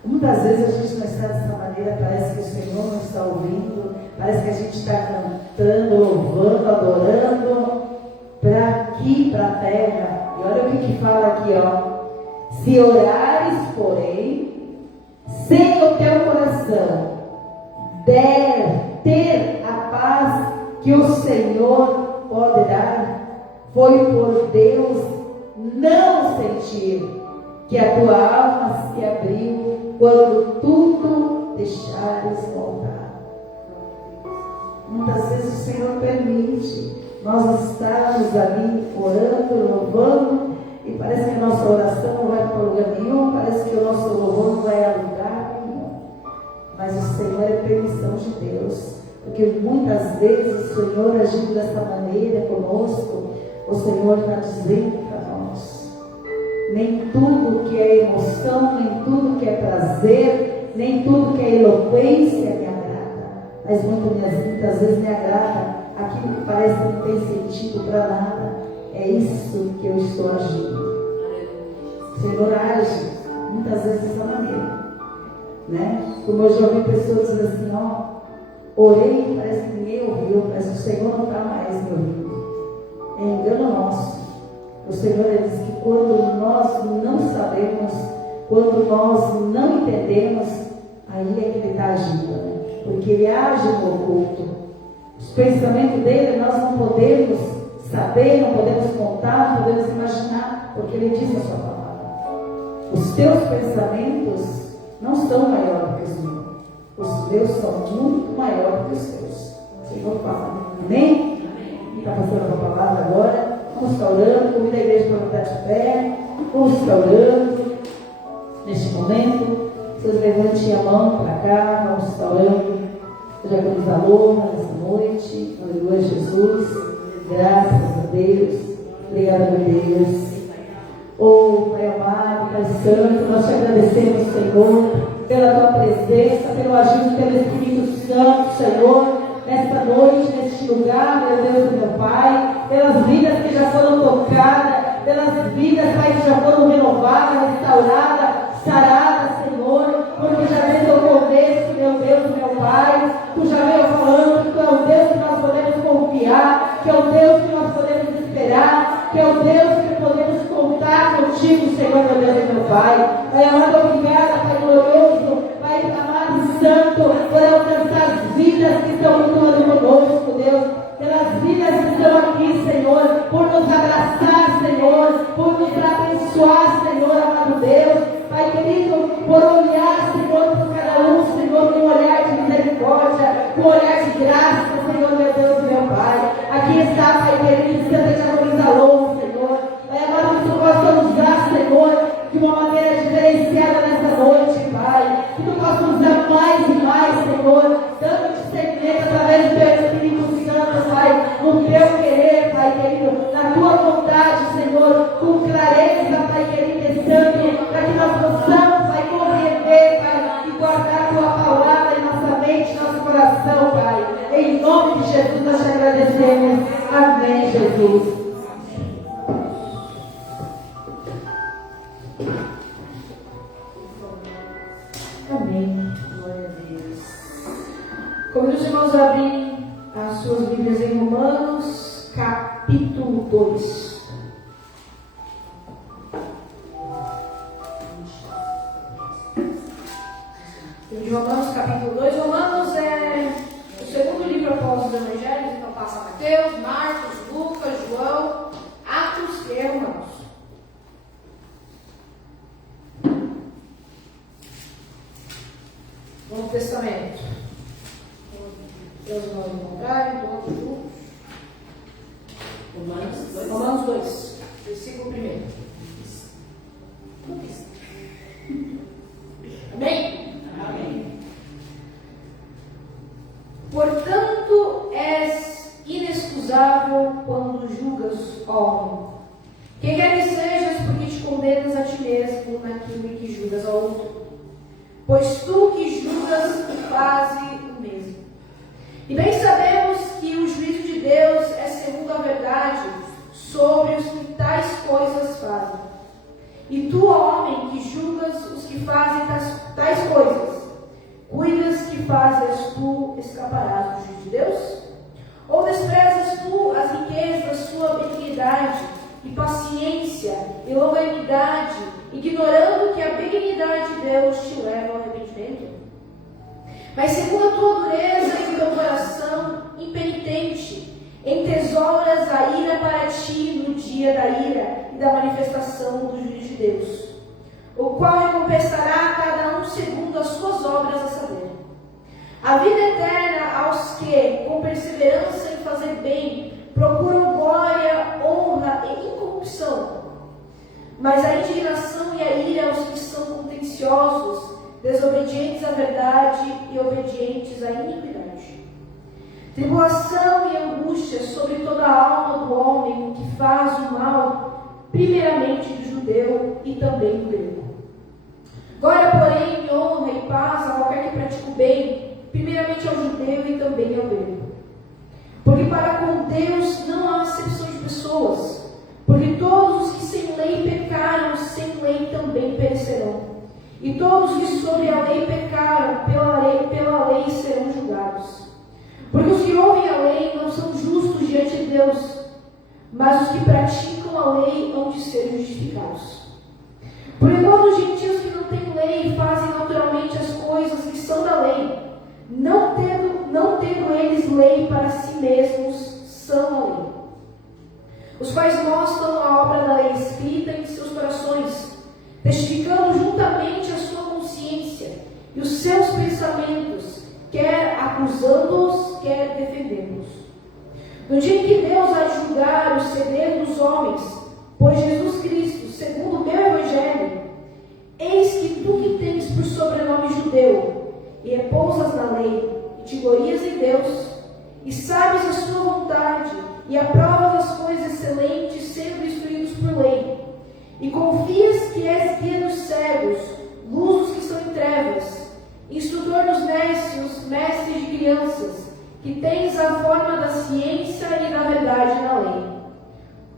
muitas vezes a gente não está dessa maneira, parece que o Senhor não está ouvindo, parece que a gente está cantando, louvando, adorando, para aqui, para a terra. E olha o que fala aqui, ó. Se orares, porém, sem o teu coração ter a paz que o Senhor pode dar, foi por Deus não sentir que a tua alma se abriu quando tudo deixares voltar. Muitas vezes o Senhor permite nós estarmos ali orando, louvando, e parece que a nossa oração não vai para lugar nenhum, parece que o nosso louvor não vai a lugar nenhum. Mas o Senhor é permissão de Deus, porque muitas vezes o Senhor agindo dessa maneira conosco, o Senhor está dizendo para nós: nem tudo que é emoção, nem tudo que é prazer, nem tudo que é eloquência me agrada, mas muitas vezes me agrada aquilo que parece que não tem sentido para nada. É isso que eu estou agindo. O Senhor age muitas vezes dessa maneira, né? Como eu já ouvi pessoas dizendo assim, ó, orei, parece que ninguém ouviu, parece que o Senhor não está mais me ouvindo. É engano nosso. O Senhor diz que quando nós não sabemos, quando nós não entendemos, aí é que ele está agindo, né? Porque ele age no oculto. Os pensamentos dele nós não podemos saber, não podemos contar, não podemos imaginar, porque ele diz na sua palavra: os teus pensamentos não são maiores que os meus, os meus são muito maiores que os teus. O Senhor fala, amém? Está passando a palavra agora. Vamos ficar orando, convido a igreja para ficar de pé. Vamos ficar orando neste momento. Vocês levantem a mão para cá, vamos ficar orando. Já vamos a honra nessa noite. Aleluia, Jesus. Graças a Deus. Obrigada, meu Deus. Oh, Pai amado, Pai santo, nós te agradecemos, Senhor, pela tua presença, pelo agir pelo Espírito Santo, Senhor, nesta noite, neste lugar, meu Deus e meu Pai, pelas vidas que já foram tocadas, pelas vidas, Pai, que já foram renovadas, restauradas, saradas, Senhor, porque já desde o começo, meu Deus e meu Pai, tu já veio falando que tu é o Deus que nós podemos confiar, que é o Deus que nós podemos esperar, que é o Deus que podemos contar contigo, Senhor, meu Deus e meu Pai. Pai amado, obrigada, Pai glorioso, Pai amado e santo, por alcançar as vidas que estão lutando conosco, Deus, pelas vidas que estão aqui, Senhor, por nos abraçar, Senhor, por nos abençoar, Senhor, amado Deus. Pai querido, por olhar, Senhor, por cada um, Senhor, com um olhar de misericórdia, com um olhar de graça, Senhor, meu Deus e meu Pai. Aqui está, Pai querido, Santa Diaconisa Lourdes, Senhor. Pai amado, que tu possa usar, Senhor, de uma maneira diferenciada nessa noite, Pai. Que tu possa usar mais e mais, Senhor, dando discernimento através do teu Espírito Santo, Pai, no teu querer, Pai querido, na tua vontade, Senhor, com clareza, Pai querido e santo, para que nós possamos, Pai, compreender, Pai, e guardar a tua palavra em nossa mente, em nosso coração, Pai. Em nome de Jesus nós te agradecemos. Amém, Jesus. Amém. Glória a Deus. Convido os irmãos a abrirem as suas Bíblias em Romanos, capítulo 2. De Romanos, capítulo 2. Romanos é o segundo livro após os Evangelhos, então passa Mateus, Marcos, Lucas, João, Atos e Romanos. Novo Testamento. Deus não encontrarem, todos juntos. Romanos 2, versículo 1. Amém? Amém. Portanto, és inexcusável quando julgas, ó homem. Quem quer que sejas, porque te condenas a ti mesmo naquilo em que julgas ao outro. Pois tu que julgas, faze o mesmo. E bem sabemos que o juízo de Deus é segundo a verdade sobre os que tais coisas fazem. E tu, ó homem, que julgas os que fazem tais coisas, cuidas que fazes tu escaparás do juízo de Deus? Ou desprezas tu as riquezas da sua benignidade e paciência e longanimidade, ignorando que a benignidade de Deus te leva ao arrependimento? Mas segundo a tua dureza e o teu coração impenitente, entesouras a ira para ti no dia da ira e da manifestação do juízo de Deus, o qual recompensará a cada um segundo as suas obras, a saber, a vida eterna aos que, com perseverança em fazer bem, procuram glória, honra e incorrupção, mas a indignação e a ira aos que são contenciosos, desobedientes à verdade e obedientes à iniquidade. Tribulação e angústia sobre toda a alma do homem que faz o mal, primeiramente do judeu e também do grego. Glória, porém, e honra e paz a qualquer que pratique o bem, primeiramente ao judeu e também ao grego. Porque para com Deus não há acepção de pessoas, porque todos os que sem lei pecaram, sem lei também perecerão. E todos os que sobre a lei pecaram, pela lei serão julgados. Porque os que ouvem a lei não são justos diante de Deus, mas os que praticam a lei hão de ser justificados. Porque quando os gentios que não têm lei fazem naturalmente as coisas que lei, não tendo eles lei para si mesmos, são a lei, os quais mostram a obra da lei escrita em seus corações, testificando juntamente a sua consciência e os seus pensamentos, quer acusando-os, quer defendendo-os. No dia em que Deus há de julgar o segredo dos homens, pois Jesus Cristo, segundo o meu evangelho, eis que tu que tens por sobrenome judeu, e repousas na lei, e te glorias em Deus, e sabes a sua vontade, e aprovas as coisas excelentes, sendo instruídos por lei, e confias que és guia dos cegos, luz dos que estão em trevas, instrutor dos necios, mestre de crianças, que tens a forma da ciência e da verdade na lei.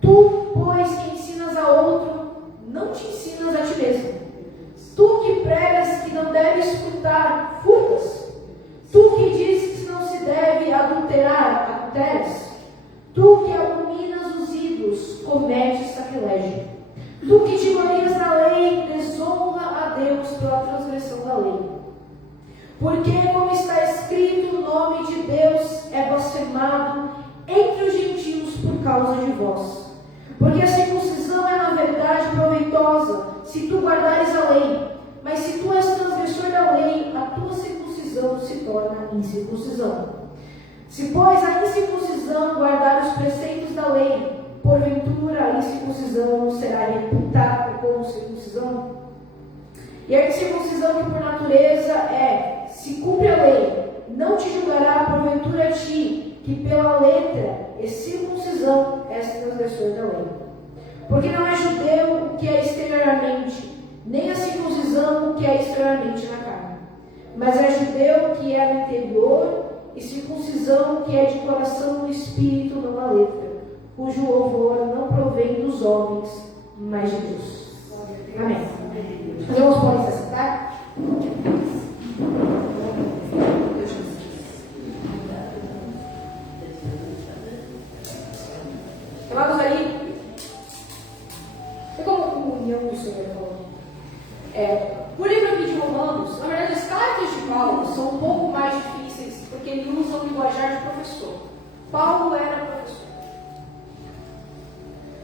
Tu, pois, que ensinas a outro, não te ensinas a ti mesmo. Tu que pregas que não deves furtar, furtas. Tu que dizes que não se deve adulterar, adulteras. Tu que abominas os ídolos, cometes sacrilégio. Tu que te glorias na lei, desonra a Deus pela transgressão da lei. Porque, como está escrito, o nome de Deus é blasfemado entre os gentios por causa de vós. Porque a circuncisão é, na verdade, proveitosa, se tu guardares a lei. Mas se tu és transgressor da lei, a tua circuncisão se torna incircuncisão. Se, pois, a incircuncisão guardar os preceitos da lei, porventura a incircuncisão não será reputada como circuncisão? E a incircuncisão que por natureza é, se cumpre a lei, não te julgará porventura a ti, que pela letra e circuncisão és transgressor da lei. Porque não é judeu o que é exteriormente, nem a circuncisão o que é exteriormente na carne, mas é judeu o que é no interior, e circuncisão o que é de coração no espírito, não na letra, cujo louvor não provém dos homens, mas de Deus. Amém. Os irmãos podem se assentar? Amados aí, é como a comunhão do Senhor falou. O livro aqui de Romanos, na verdade, as cartas de Paulo são um pouco mais difíceis, porque ele usa o linguajar de professor. Paulo era professor.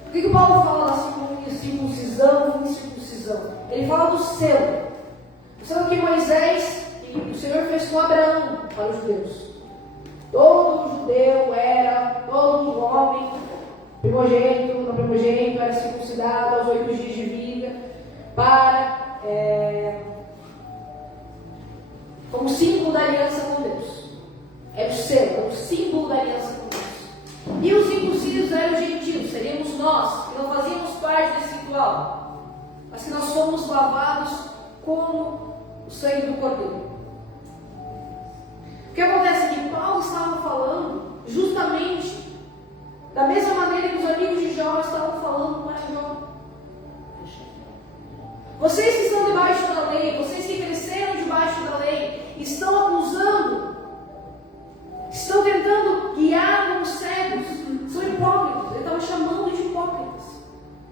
O que Paulo fala da circuncisão e incircuncisão? Ele fala do selo. O selo que Moisés e o Senhor fez com Abraão para os judeus. Todo judeu era, todo homem, primogênito era circuncidado aos 8 dias de vida, como símbolo da aliança com Deus. Era o selo, era o símbolo da aliança com Deus. E os incircuncisos eram os gentios, seríamos nós, que não fazíamos parte desse ritual, mas que nós fomos lavados como o sangue do Cordeiro. O que acontece é que Paulo estava falando justamente da mesma maneira que os amigos de Jó estavam falando para Jó. Vocês que estão debaixo da lei, vocês que cresceram debaixo da lei, estão acusando, estão tentando guiar como cegos, são hipócritas. Ele estava chamando de hipócritas.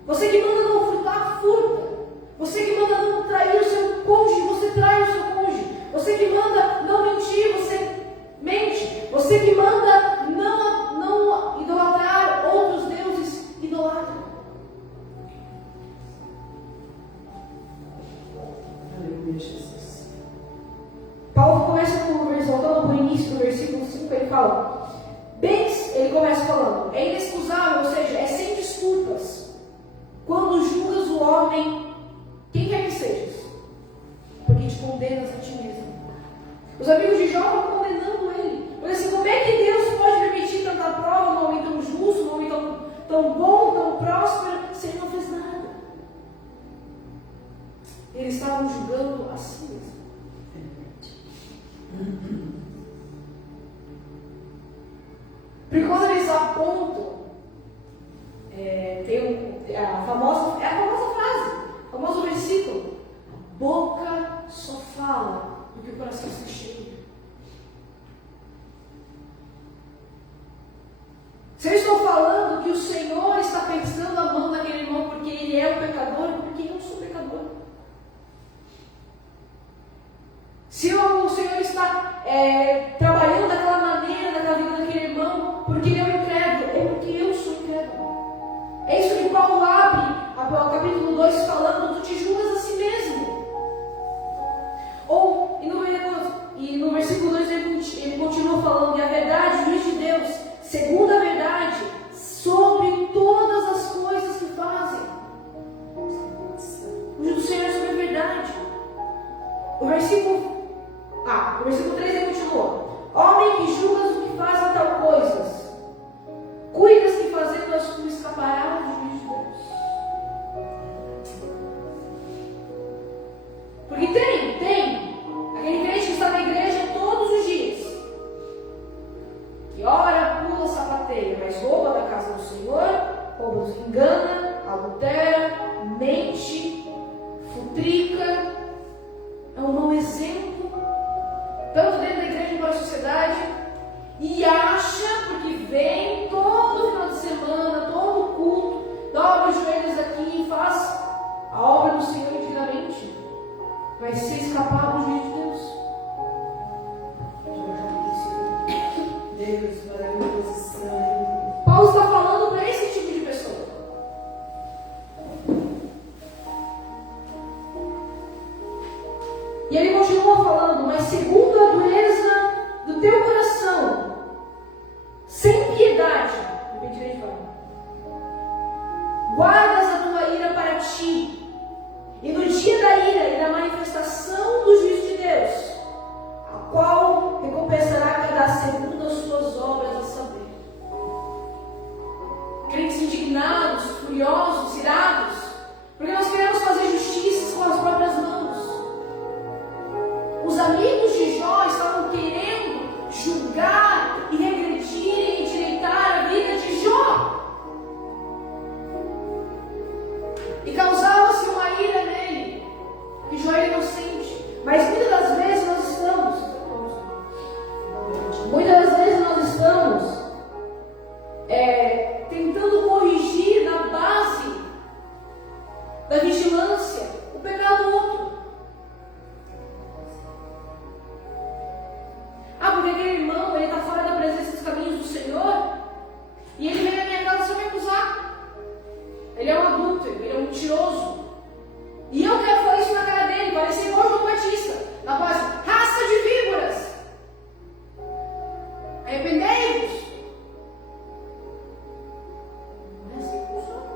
Você que manda não furtar, furta. Você que manda não trair o seu cônjuge, você trai o seu cônjuge. Você que manda não mentir, você mente. Você que manda não idolatrar outros deuses, idolatra. Aleluia, Jesus. Paulo começa voltando para o início do versículo 5, ele fala, ele começa falando, é inexcusável, ou seja, é sem desculpas, quando julgas o homem, quem quer que sejas, porque te condenas a ti mesmo. Os amigos de Jó estavam condenando ele. Mas assim, como é que Deus pode permitir tanta prova num homem tão justo, num homem tão bom, tão próspero, se ele não fez nada? Eles estavam julgando a si mesmo. Porque quando eles apontam, tem a famosa frase, o famoso versículo, a boca só fala do que o coração está cheio. Se eu estou falando que o Senhor está pensando a mão daquele irmão porque ele é o pecador, porque eu sou pecador. Se o Senhor está trabalhando daquela maneira, naquela vida daquele irmão, porque ele é um incrédulo, é porque eu sou incrédulo. É isso que Paulo abre, o capítulo 2, falando: tu te julgas a si mesmo. Ou, e no versículo 2 ele continua falando: e a verdade, juiz de Deus, segundo a verdade, sobre todas as coisas que fazem. O juízo do Senhor é sobre a verdade. O versículo 3 ele continua: homem que julgas o que fazem tal coisas, cuidas que fazendo-as tu escaparás do juízo de Deus. Porque tem aquele crente que está na igreja todos os dias, que ora, pula, sapateia, mas rouba da casa do Senhor, engana, adultera, mente, futrica. É um mau exemplo, tanto dentro da igreja como para a sociedade, e acha, porque vem todo final de semana, todo culto, dobra os joelhos aqui e faz a obra do Senhor dignamente, vai ser escapar do juízo de Deus. Deus, maravilhoso sangue. Paulo está falando para esse tipo de pessoa. E ele continua falando: mas segundo a dureza do teu coração, sem piedade, repetirei de novo, guardas a tua ira para ti, e no dia da ira e da manifestação do juízo de Deus, a qual recompensará cada segundo as suas obras, a saber. Crentes indignados, furiosos, irados, porque nós queremos fazer justiça com as próprias mãos. Os amigos de Jó estavam querendo julgar e regredir e endireitar a vida de Jó. E causava-se uma ira nele, que Jó era inocente. Mas muitas das vezes nós estamos tentando corrigir na base da vigilância o pecado do outro. Porque aquele irmão, ele está fora da presença dos caminhos do Senhor, e ele vem na minha casa só me acusar. Ele é um adúltero, ele é um mentiroso. E eu quero falar isso na cara dele, parecer igual João Batista, na base: raça de víboras, arrependei-vos. Não é assim que funciona.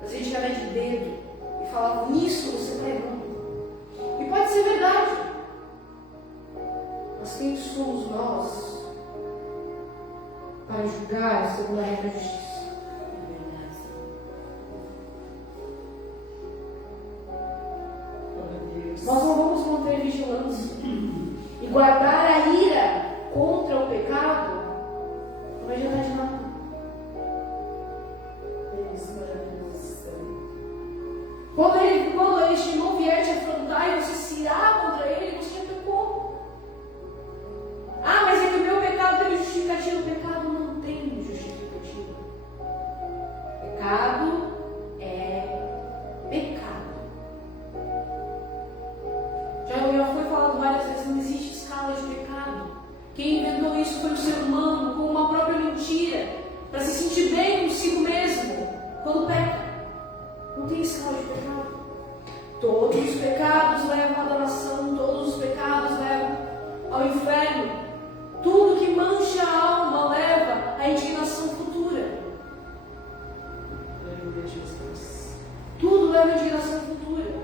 Mas a gente vai de dedo e fala: nisso você está errando. E pode ser verdade. Mas quem somos nós para julgar segundo a regra da justiça? Nós não vamos manter vigilância e guardar a ira contra o pecado, não vai adiantar de nada. Quando este irmão vier te afrontar e você se irá contra ele, você já pecou. Mas é que o meu pecado tem justificativo. O pecado não tem justificativo. Pecado é pecado. Já foi falado várias vezes: não existe escala de pecado. Quem inventou isso foi o ser humano, com uma própria mentira, para se sentir bem consigo mesmo quando peca. Não tem escala de pecado. Todos os pecados levam à danação, todos os pecados levam ao inferno. Tudo que mancha a alma leva à indignação futura. Tudo leva à indignação futura.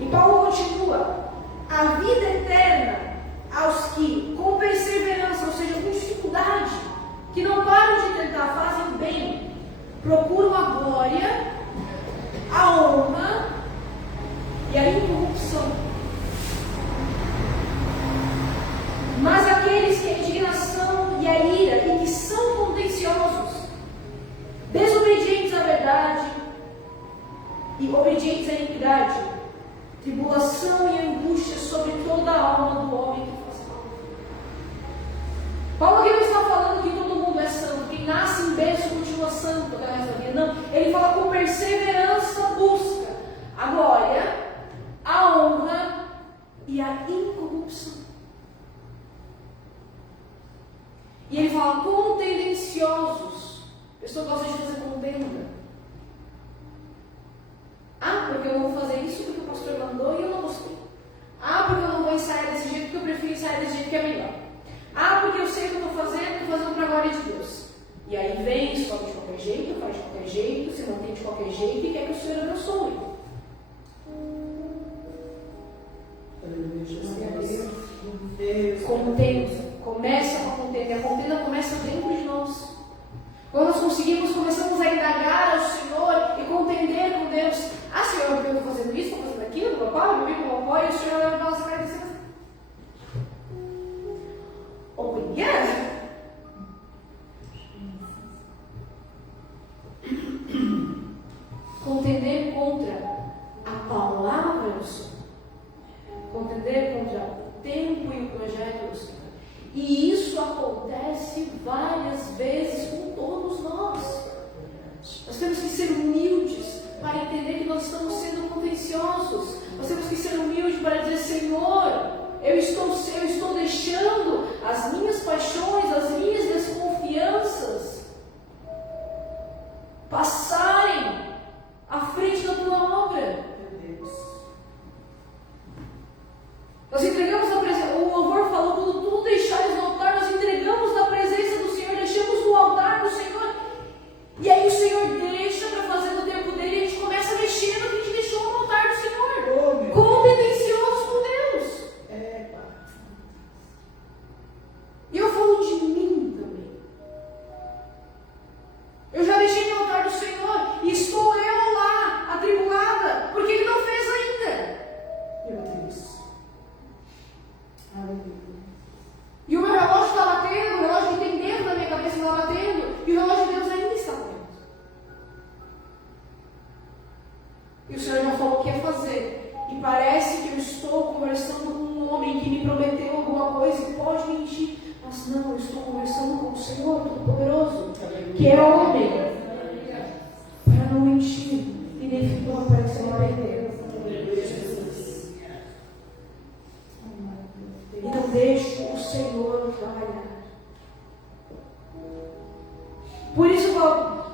E Paulo continua: a vida eterna aos que, com perseverança, ou seja, com dificuldade, que não param de tentar, fazem bem, procuram a glória, a honra e a incorrupção. Mas aqueles que a indignação e a ira, e que são contenciosos, desobedientes à verdade e obedientes à iniquidade, tribulação e angústia sobre toda a alma do homem que faz mal. Paulo aqui não está falando que todo mundo é santo, quem nasce em berço continua santo até o resto da vida. Não, ele fala: com perseverança busca a glória, a honra e a incorrupção. E ele fala, contendenciosos. A pessoa gosta de fazer contenda. Ah, porque eu vou fazer isso porque o pastor mandou e eu não gostei. Ah, porque eu não vou ensaiar desse jeito porque eu prefiro ensaiar desse jeito que é melhor. Ah, porque eu sei o que eu estou fazendo para a glória de Deus. E aí vem, escolhe de qualquer jeito, faz de qualquer jeito, se mantém de qualquer jeito e quer que o Senhor abençoe. Começa com a contenda. A contenda começa dentro de nós. Quando nós começamos a indagar ao Senhor e contender com Deus. Ah, Senhor, porque eu estou fazendo isso, estou fazendo aquilo, papai, eu vi com o papai, e o Senhor leva a nossa cara e diz assim, olha! Contender contra a palavra do Senhor. Contender contra o tempo e o projeto do Senhor. E isso acontece várias vezes com todos nós. Nós temos que ser humildes para entender que nós estamos sendo contenciosos. Nós temos que ser humildes para dizer, Senhor, eu estou deixando as minhas paixões, as minhas desconfianças passarem à frente da tua obra. Nós entregamos na presença, o louvor falou, quando tudo deixares no altar, nós entregamos na presença do Senhor, deixamos no altar do Senhor, e aí o Senhor deixa para fazer no tempo dele, e a gente começa a mexer no que a gente deixou no altar do Senhor, contendenciosos com Deus. E eu falo de mim também. Eu já deixei no altar do Senhor, e estou eu lá, atribulada, porque Ele não fez ainda. Meu Deus. E o meu relógio está batendo, o relógio que tem dentro da minha cabeça está batendo, e o relógio de Deus ainda está batendo. E o Senhor já falou o que ia fazer. E parece que eu estou conversando com um homem que me prometeu alguma coisa e pode mentir. Mas não, eu estou conversando com o Senhor Todo-Poderoso, que é homem, para não mentir e nem ficou aparecendo a perder. E não deixo o Senhor trabalhar. Por isso, Paulo.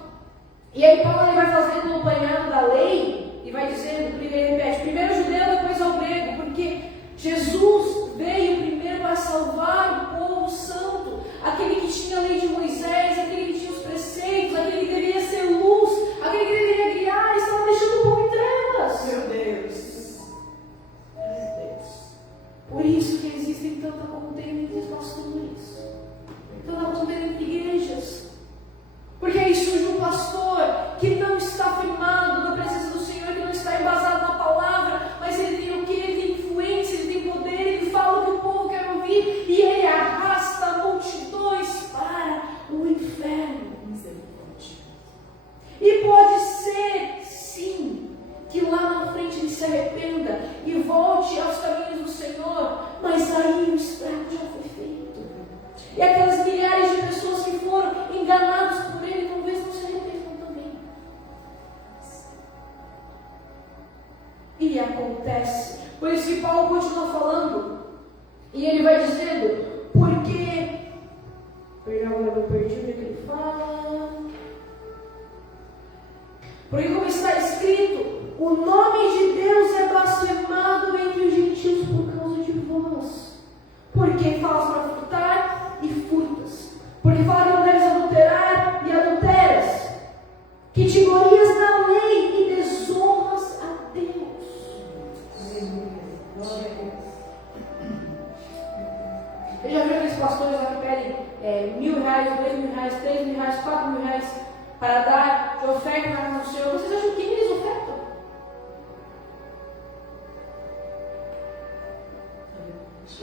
E aí, Paulo ele vai fazendo um apanhado da lei e vai dizendo, ele repete, primeiro o judeu, depois ao grego, porque Jesus veio primeiro para salvar o povo santo, aquele que tinha a lei de Moisés, aquele que tinha os preceitos, aquele que deveria ser luz, aquele que deveria guiar, e estava deixando o povo em trevas. Meu Deus. Por isso que existem tanta contenda entre os pastores, tanta contenda entre igrejas, porque aí surge um pastor que não está firmado na presença do Senhor, que não está embasado na palavra, mas ele tem o que? Ele tem influência, ele tem poder, ele fala o que o povo quer ouvir, e ele arrasta multidões para o inferno. E pode ser, sim, que lá na frente ele se arrependa e volte aos caminhos do Senhor, mas aí o estrago já foi feito. E aquelas milhares de pessoas que foram enganadas por ele, talvez não se arrependam também. E acontece. Por isso que Paulo continua falando, e ele vai dizendo, porque... Agora eu perdi o que ele fala. Porque como está escrito, o nome de Deus é blasfemado entre os gentios por causa de vós. Porque falas para furtar e furtas. Porque fala que não deves adulterar e adulteras. Que te glorias na lei e desonras a Deus. Eu já vi aqueles pastores lá que pedem R$1.000, R$2.000, R$3.000, R$4.000 para dar de oferta na casa do Senhor. Vocês acham que eles ofertam?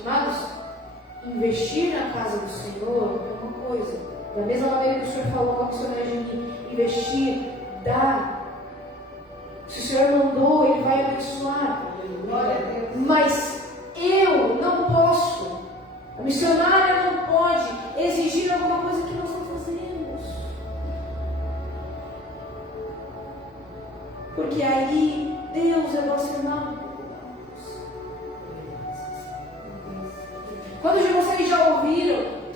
Amados, investir na casa do Senhor é uma coisa. Da mesma maneira que o Senhor falou com a missionária de investir, dar. Se o Senhor mandou, Ele vai abençoar. Mas eu não posso, a missionária não pode exigir alguma coisa que nós não fazemos. Porque aí Deus é blasfemado por nós.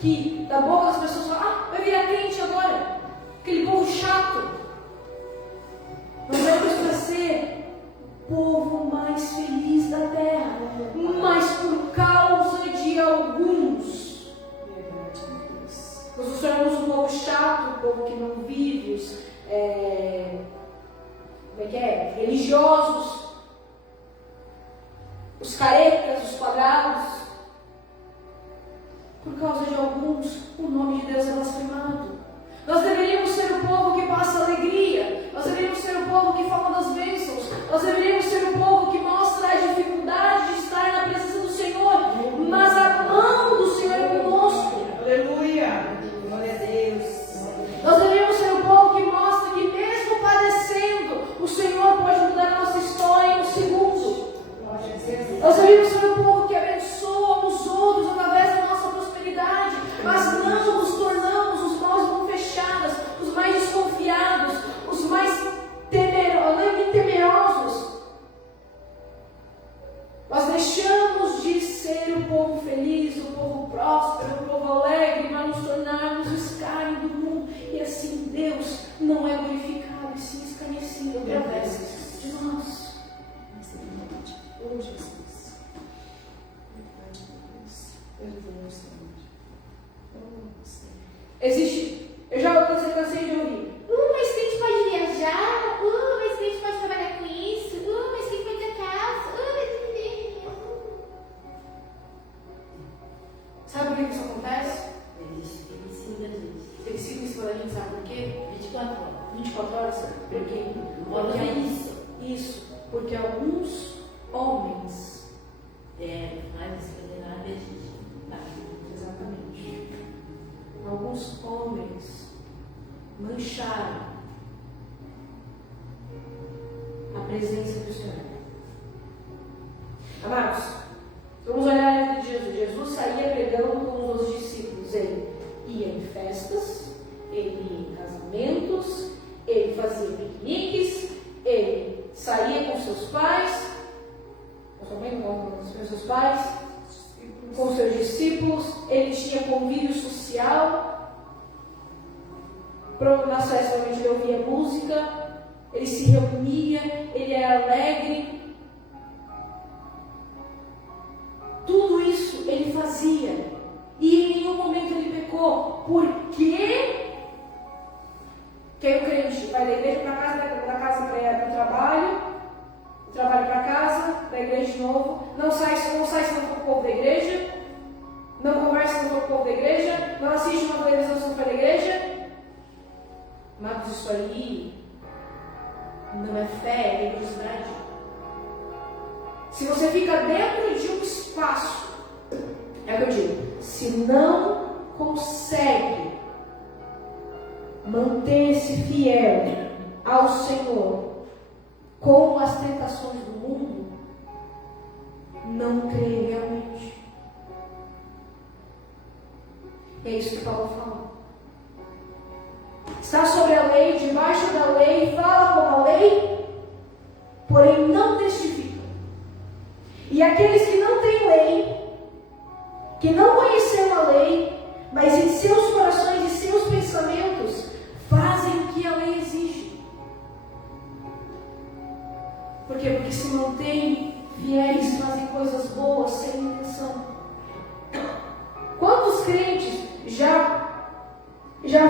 que da boca das pessoas falam, vai virar crente agora. Aquele povo chato. Nós éramos para ser o povo mais feliz da terra. Mas por causa de alguns, nós nos tornamos um povo chato, um povo que não vive, religiosos, os caretas, os quadrados. Por causa de alguns, o nome de Deus é blasfemado. Nós deveríamos ser o povo que passa alegria. Nós deveríamos ser o povo que fala das bênçãos. Nós deveríamos ser o povo que mostra a dificuldade de estar na presença do Senhor. Mas a mão do Senhor é conosco. Aleluia. Glória a Deus. Nós deveríamos ser o povo que mostra que mesmo padecendo, o Senhor pode mudar a nossa história em um segundo. Nós deveríamos ser o povo que abençoa os outros através da nossa prosperidade. Mas não nos tornamos os mãos fechadas, os mais desconfiados, os mais temerosos. Nós deixamos de ser o povo feliz, o povo próspero, o povo alegre, mas nos tornarmos o escárnio do mundo. E assim Deus não é glorificado, e sim escarnecido através de nós. Oh, Jesus. Perdoa, Senhor. Oh, Senhor. Existe, eu já cansei de ouvir. Mas crente pode viajar, mas crente pode trabalhar com isso, mas crente pode ter casa, Sabe por que isso acontece? Eles ficam em cima da gente. Eles ficam em cima da gente, sabe por quê? 24 horas. 24 horas, sabe por quê? Porque é isso. Isso, porque alguns homens, Mas se nada a gente tá. exatamente, alguns homens mancharam a presença do Senhor. Amados, vamos olhar a vida de Jesus. Jesus saía pregando com os 12 discípulos. Ele ia em festas, ele ia em casamentos, ele fazia piqueniques, ele saía com seus pais, com seus pais, com seus discípulos, ele tinha convívio social. Nas festas ele ouvia música, ele se reunia, ele era alegre. Tudo isso ele fazia e em nenhum momento ele pecou. Por quê? Quem o crente vai da igreja para casa, da casa para o trabalho, do trabalho para casa, da igreja de novo, não sai se não for o povo da igreja, não conversa se não for o povo da igreja, não assiste uma televisão se não for da igreja. Mas isso aí não é fé, é religiosidade. Se você fica dentro de um espaço, é o que eu digo, se não consegue manter-se fiel ao Senhor com as tentações do mundo, não crê realmente. É isso que Paulo fala. Está sobre a lei, debaixo da lei, fala como a lei, porém não testifica. E aqueles que não têm lei, que não conheceram a lei, mas em seus corações e seus pensamentos fazem o que a lei exige. Por quê? Porque se mantêm fiéis, fazem coisas boas sem intenção. Quantos crentes já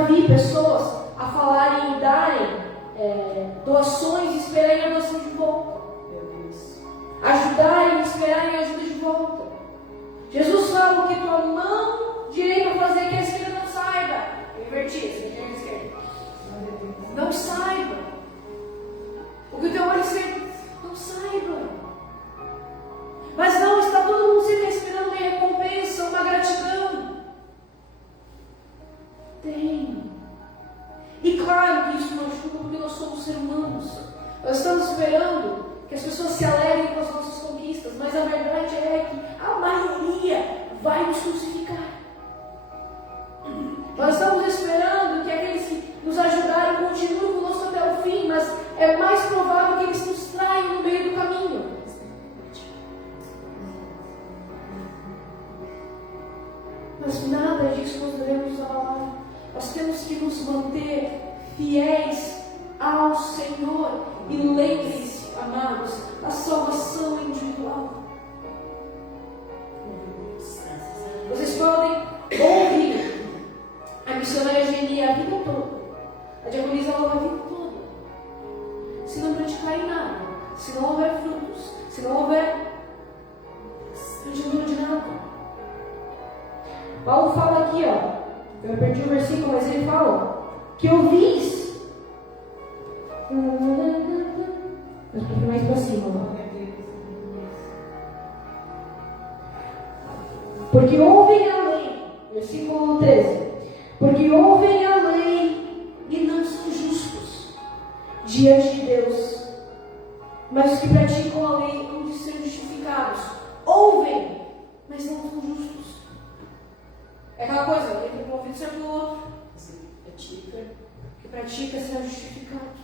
vi pessoas a falarem e darem doações e esperarem a doação de volta? Ajudarem e esperarem a ajuda de volta. Jesus fala que tua mão direita fazer que a esquerda não saiba. Eu inverti, direita e esquerda. Não saiba. O que o teu olho esquerdo não saiba. Mas não, está todo mundo sempre esperando uma recompensa, uma gratidão. Tem. E claro que isso machuca porque nós somos seres humanos. Nós estamos esperando que as pessoas se alegrem com as nossas conquistas, mas a verdade é que a maioria vai nos crucificar. Nós estamos esperando que aqueles que nos ajudaram continuem conosco até o fim, mas é mais provável que eles nos traiam no meio do caminho. Mas nada nada disso nós devemos abalar. Nós temos que nos manter fiéis ao Senhor. E lembrem-se, amados, da salvação individual. Vocês podem ouvir a missionária Geni a vida toda, a diaconisa Laura a vida toda. Se não praticarem nada, se não houver frutos, se não houver, não adianta de nada. Paulo fala aqui, ó, eu perdi o versículo, mas ele fala que ouvis. Mas um pouquinho mais para cima, ó. Porque ouvem a lei, versículo 13. Porque ouvem a lei e não são justos diante de Deus, mas os que praticam a lei hão de ser justificados. Ouvem, mas não são justos. É aquela coisa, entre um ouvido e o outro. Que pratica será justificado.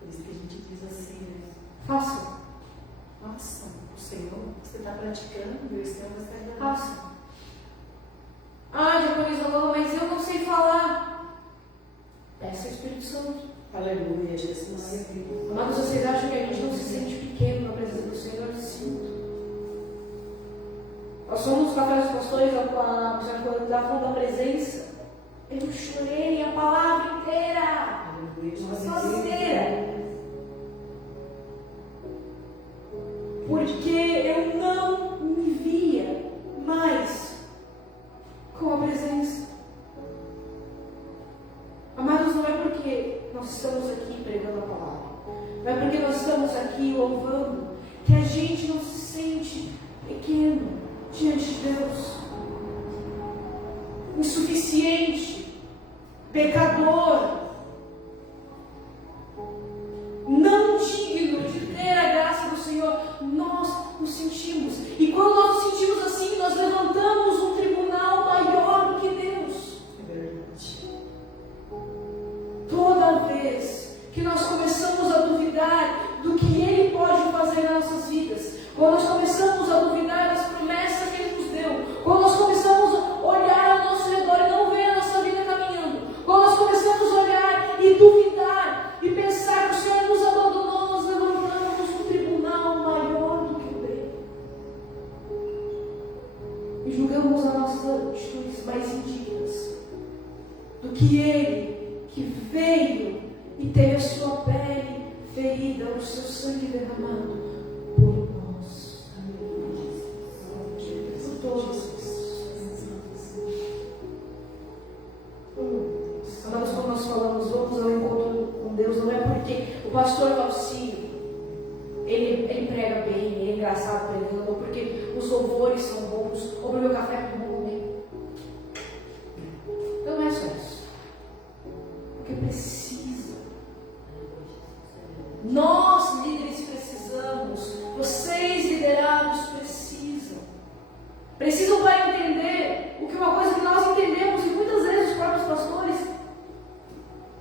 Por isso que a gente diz assim, né? Façam. Façam. O Senhor, você está praticando, e o Senhor vai estar Façam. Ah, diaconisa Lola, mas eu não sei falar. Peça o Espírito Santo. Aleluia, Jesus. Amados, vocês acham que a gente não se sente pequeno na presença do Senhor? Eu sinto. Nós somos os papéis dos pastores, da fonte da presença. Eu chorei a palavra inteira. Só inteira. Porque eu não me via mais com a presença. Amados, não é porque nós estamos aqui pregando a palavra, não é porque nós estamos aqui louvando, que a gente não se sente pequeno diante de Deus, insuficiente, pecador, não digno de ter a graça do Senhor. Nós nos sentimos, e quando nós nos sentimos assim, nós levantamos um tribunal maior do que Deus. É verdade. Toda vez que nós começamos a duvidar do que Ele pode fazer nas nossas vidas, quando nós começamos a duvidar das promessas que Ele nos deu, quando nós começamos a olhar ao nosso redor e não ver a nossa vida caminhando, quando nós começamos a olhar e duvidar e pensar que o Senhor nos abandonou, nós levantamos um tribunal maior do que o dele e julgamos as nossas atitudes mais indignas do que Ele, que veio e teve a sua pele ferida, o seu sangue derramado por nós, por todos. Amados, quando nós falamos vamos ao encontro com Deus, não é porque o pastor Valcínio ele prega bem, ele é engraçado pregando, ou porque os louvores são bons, ou porque o café é bom também. Não é só isso. Porque precisa. Nós líderes precisamos, vocês liderados precisam para entender o que uma coisa que nós entendemos e muitas vezes os próprios pastores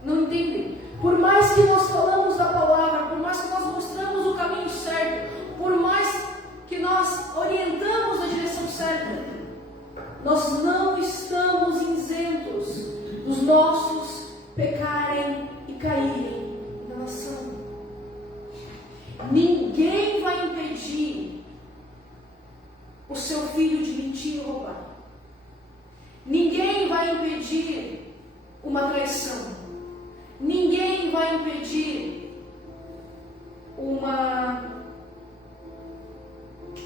não entendem. Por mais que nós falamos da palavra, por mais que nós mostramos o caminho certo, por mais que nós orientamos a direção certa, nós não estamos isentos dos nossos pecarem e caírem na nação. Ninguém vai impedir o seu filho de mentir ou roubar. Ninguém vai impedir uma traição. Ninguém vai impedir uma...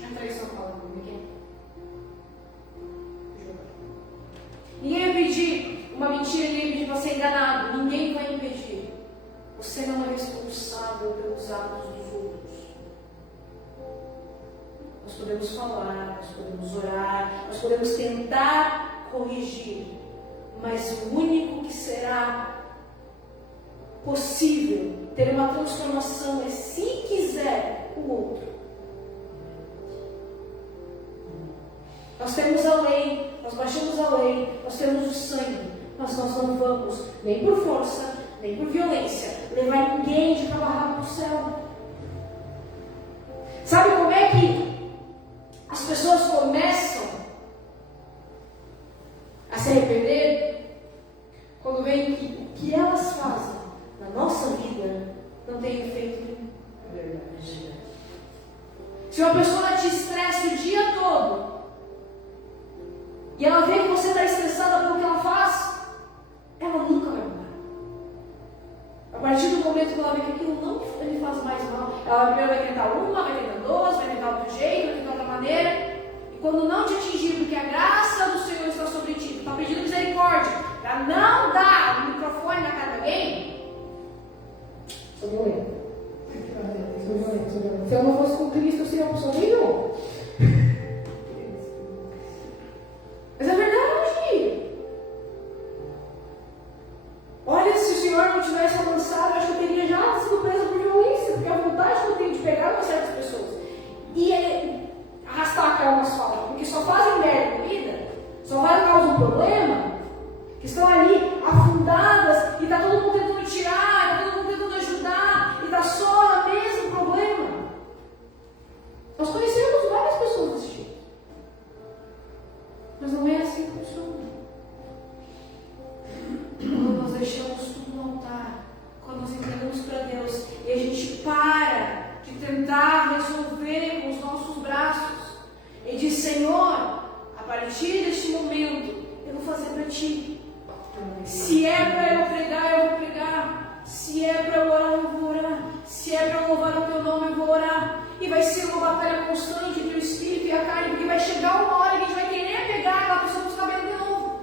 A traição fala comigo. Ninguém vai impedir uma mentira, ninguém vai impedir você ser enganado. Ninguém vai impedir. Você não é responsável pelos atos dos outros. Nós podemos falar, nós podemos orar, nós podemos tentar corrigir, mas o único que será possível ter uma transformação é se quiser o outro. Nós temos a lei, nós baixamos a lei, nós temos o sangue, mas nós não vamos, nem por força, nem por violência, levar ninguém de cabo a rabo para o céu. Sabe como é que as pessoas começam a e ela vê que você está estressada pelo que ela faz, ela nunca vai mudar. A partir do momento que ela vê que aquilo não lhe faz mais mal, ela primeiro vai tentar uma, vai tentar duas, vai tentar outro jeito, vai tentar outra maneira. E quando não te atingir, porque a graça do Senhor está sobre ti, está pedindo misericórdia, para não dar o microfone na cara de alguém, sou violenta. Se eu não fosse com Cristo, eu seria uma pessoa nenhuma. Mas é verdade. Olha, se o Senhor não tivesse avançado, eu acho que eu teria já sido presa por violência, porque a vontade que eu tenho de pegar umas certas pessoas e arrastar a cara no asfalto, porque só fazem merda na vida, só vai causar um problema, que estão ali afundadas e está todo mundo tentando tirar, está todo mundo tentando ajudar e está só no mesmo problema. Nós conhecemos várias pessoas desse jeito, mas não é assim que funciona. Quando nós deixamos tudo no altar, quando nós entregamos para Deus e a gente para de tentar resolver com os nossos braços e diz: Senhor, a partir deste momento eu vou fazer para Ti. Se é para eu pregar, eu vou pregar. Se é para eu orar, eu vou orar. Se é para louvar o Teu nome, eu vou orar. E vai ser uma batalha constante entre o Espírito e a carne, porque vai chegar uma hora que a gente vai querer pegar aquela pessoa com os cabelos de novo.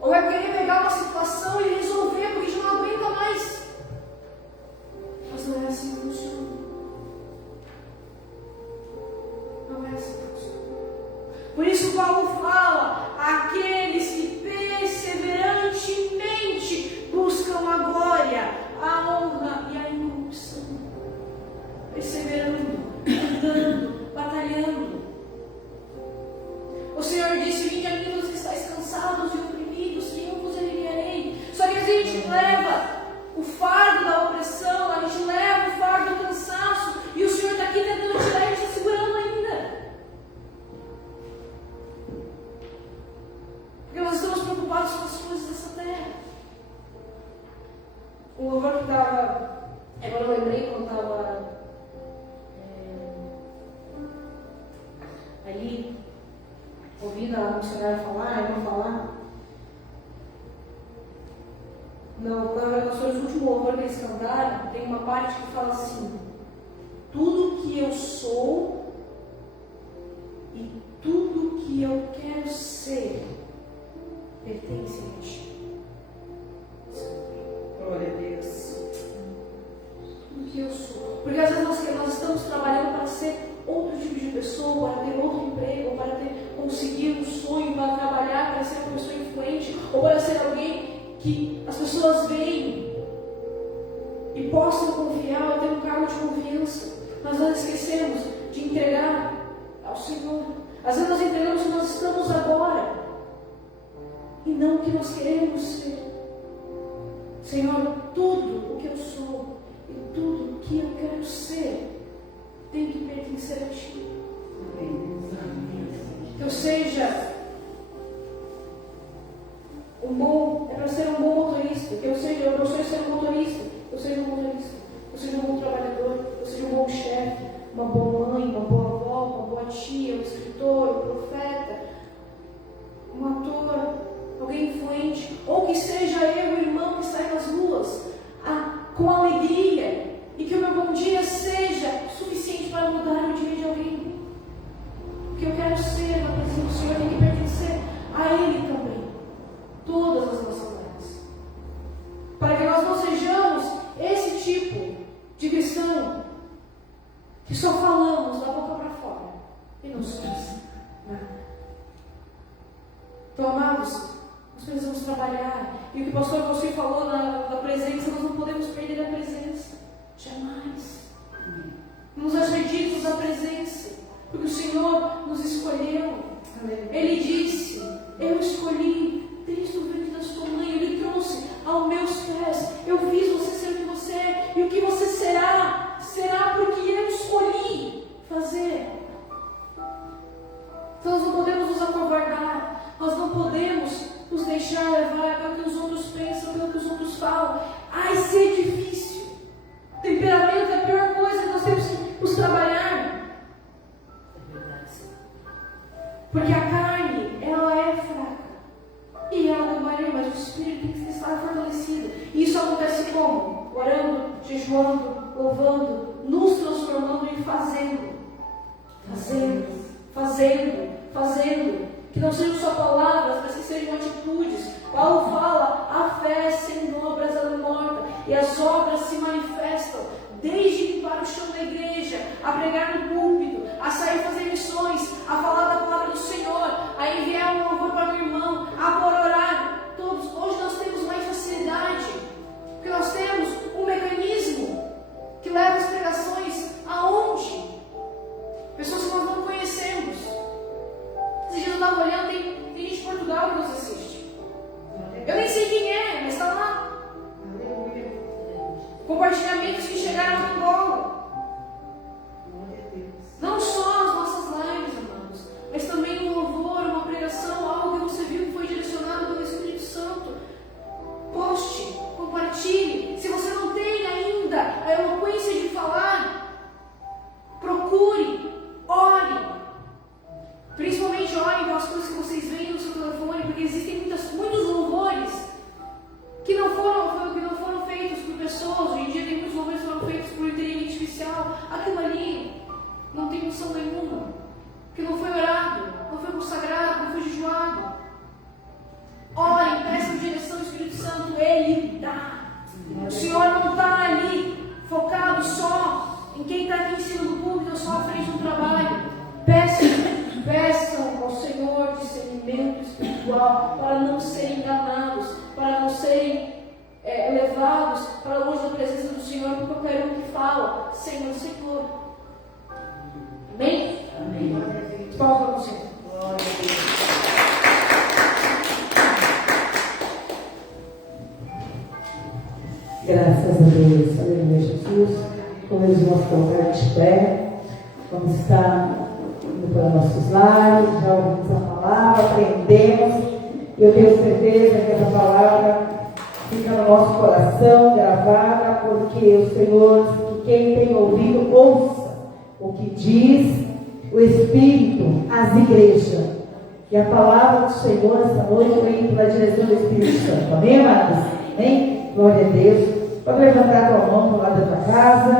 Ou vai querer pegar uma situação e resolver, porque a gente não aguenta mais. Mas não é assim que funciona. Não é assim que funciona. Por isso Paulo fala: aqueles que perseverantemente buscam a glória, a honra e a incorrupção. Perseverando, andando, batalhando. O Senhor disse: vinde a mim os que estáis cansados e oprimidos, que eu vos aliviarei. Só que a gente leva o fardo da opressão, a gente leva o fardo do cansaço, e o Senhor está aqui tentando tirar e a gente está segurando ainda. Porque nós estamos preocupados com as coisas dessa terra. O louvor que estava, agora eu lembrei quando estava ali, ouvindo a missionária falar, eu vou falar. Não, na verdade, no último louvor que eles cantaram, tem uma parte que fala assim: tudo que eu sou e tudo que eu quero ser pertence a Ti. Glória a Deus. Tudo que eu sou. Porque às vezes nós estamos trabalhando para ser outro tipo de pessoa, para ter outro emprego, para conseguir um sonho, para trabalhar, para ser uma pessoa influente, ou para ser alguém que as pessoas veem e possam confiar ou ter um cargo de confiança. Nós não esquecemos de entregar ao Senhor. Às vezes nós entregamos o que nós estamos agora e não o que nós queremos ser. Senhor, tudo o que eu sou e tudo o que eu quero ser tem que pertencer a Ti. Que eu seja para ser um bom motorista, que eu seja, eu sonho ser um motorista, eu seja um motorista, eu seja um bom trabalhador, eu seja um bom chefe, uma boa mãe, uma boa avó, uma boa tia, um escritor, um profeta, um ator, alguém influente, ou que seja eu, o irmão que sai nas ruas, com alegria, e que o meu bom dia seja suficiente para mudar o dia de alguém. O que eu quero ser na presença do Senhor tem que pertencer a Ele também. Todas as nossas áreas. Para que nós não sejamos esse tipo de cristão que só falamos da boca para fora e não somos nada. Então, amados, nós precisamos trabalhar. E o que o pastor você falou da presença, nós não podemos perder a presença. Jamais. Nos acreditos da presença. Porque o Senhor nos escolheu. Ele disse: eu escolhi desde o ventre da sua mãe. Ele trouxe aos meus pés. Eu fiz você ser o que você é. E o que você será, será porque eu escolhi fazer. Então nós não podemos nos acovardar. Nós não podemos nos deixar levar pelo que os outros pensam, pelo que os outros falam. Ai, ser difícil. Temperamento é a pior coisa que nós temos que nos trabalhar. Porque a carne, ela é fraca. E ela trabalha, mas o espírito tem que estar fortalecido. E isso acontece como? Orando, jejuando, louvando, nos transformando e fazendo. Fazendo. Que não sejam só palavras, mas que sejam atitudes. Paulo fala, a fé sem obras ela é morta. E as obras se manifestam desde limpar o chão da igreja, a pregar no púlpito, a sair fazer missões, a falar da palavra do Senhor, a enviar um louvor para o irmão, a orar. Todos, hoje nós temos mais facilidade, porque nós temos um mecanismo que leva as pregações aonde? Pessoas que nós não conhecemos. Esses dias eu estava olhando, tem gente de Portugal que nos assiste. Eu nem sei quem é, mas está lá. Compartilhamentos que chegaram na Angola. Não só as nossas lives, amados, mas também um louvor, uma pregação, algo que você viu que foi direcionado pelo Espírito Santo. Poste, compartilhe. Se você não tem ainda a eloquência de falar, procure, ore. Principalmente orem com as coisas que vocês veem no seu telefone, porque existem muitos louvores que não foram feitos por pessoas. Hoje em dia tem muitos louvores que foram feitos por inteligência artificial. Aquilo ali não tem função nenhuma, porque não foi orado, não foi consagrado, não foi jejuado. Orem, peçam direção do Espírito Santo, Ele dá. O Senhor não está ali focado só em quem está aqui em cima do púlpito, só à frente do trabalho. Peçam ao Senhor discernimento espiritual para não serem enganados, para não serem levados para longe da presença do Senhor por qualquer um que fala, Senhor, Senhor. Amém? Amém. Palmas para o Senhor. Glória a Deus. Graças a Deus, aleluia, Jesus. Como eles vão colocar de pé, vamos estar indo para nossos lares, já ouvimos a palavra, aprendemos. Eu tenho certeza que essa palavra fica no nosso coração, gravada, porque o Senhor, que quem tem ouvido, ouça o que diz o Espírito às igrejas. E a palavra do Senhor esta noite vem pela direção do Espírito Santo. Amém, amados? Amém? Glória a Deus. Pode levantar a tua mão para o lado da tua casa,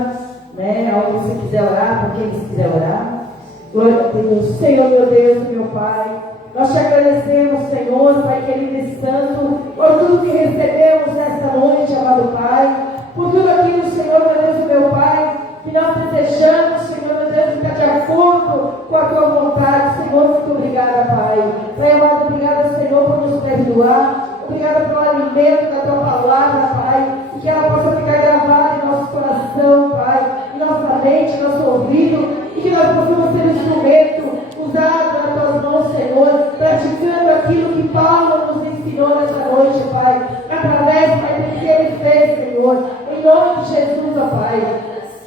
né? Aonde você quiser orar, por quem você quiser orar. Glória a Deus. Senhor, meu Deus, meu Pai, nós te agradecemos, Senhor, Pai querido e santo, por tudo que recebemos nesta noite, amado Pai, por tudo aquilo, Senhor, meu Deus, meu Pai, que nós desejamos, Senhor, meu Deus, ficar de acordo com a tua vontade. Senhor, muito obrigada, Pai. Pai amado, obrigada, Senhor, por nos perdoar. Obrigada pelo alimento da tua palavra, Pai, e que ela possa ficar gravada em nosso coração, Pai, em nossa mente, em nosso ouvido, e que nós possamos ser instrumento usado nas tuas mãos, Senhor, praticando aquilo que Paulo nos ensinou nessa noite, Pai, através, Pai, do que ele fez, Senhor, em nome de Jesus, ó Pai.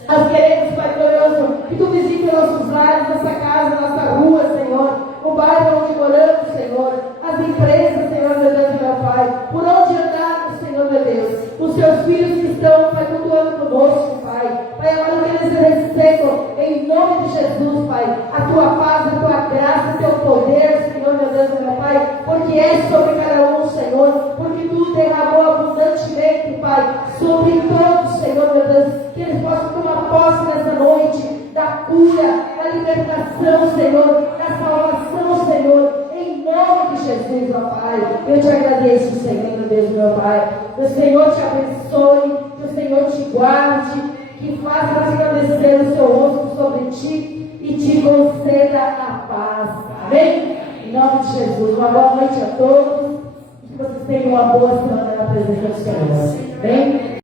Nós queremos, Pai glorioso, que tu visites nossos lares, nossa casa, nossa rua, Senhor, o bairro onde moramos, Senhor, as empresas, Senhor, meu Deus, meu Pai, por onde andarmos, Senhor, meu Deus, os teus filhos que estão, Pai, cultuando conosco, Pai, Pai, amado, que eles recebam, em nome de Jesus, Pai, a tua paz, a tua graça, o teu poder, Senhor, meu Deus, meu Pai, porque é sobre cada um, Senhor, porque tu derramou abundantemente, Pai, sobre todos, Senhor, meu Deus, que eles possam tomar posse nessa noite, da cura, da libertação, Senhor, da salvação, Senhor, em nome de Jesus, ó Pai. Eu te agradeço, Senhor, meu Deus, meu Pai. Que o Senhor te abençoe, que o Senhor te guarde, que faça resplandecer o seu rosto sobre ti e te conceda a paz. Amém? Em nome de Jesus. Uma boa noite a todos e que vocês tenham uma boa semana na presença do Senhor. Amém?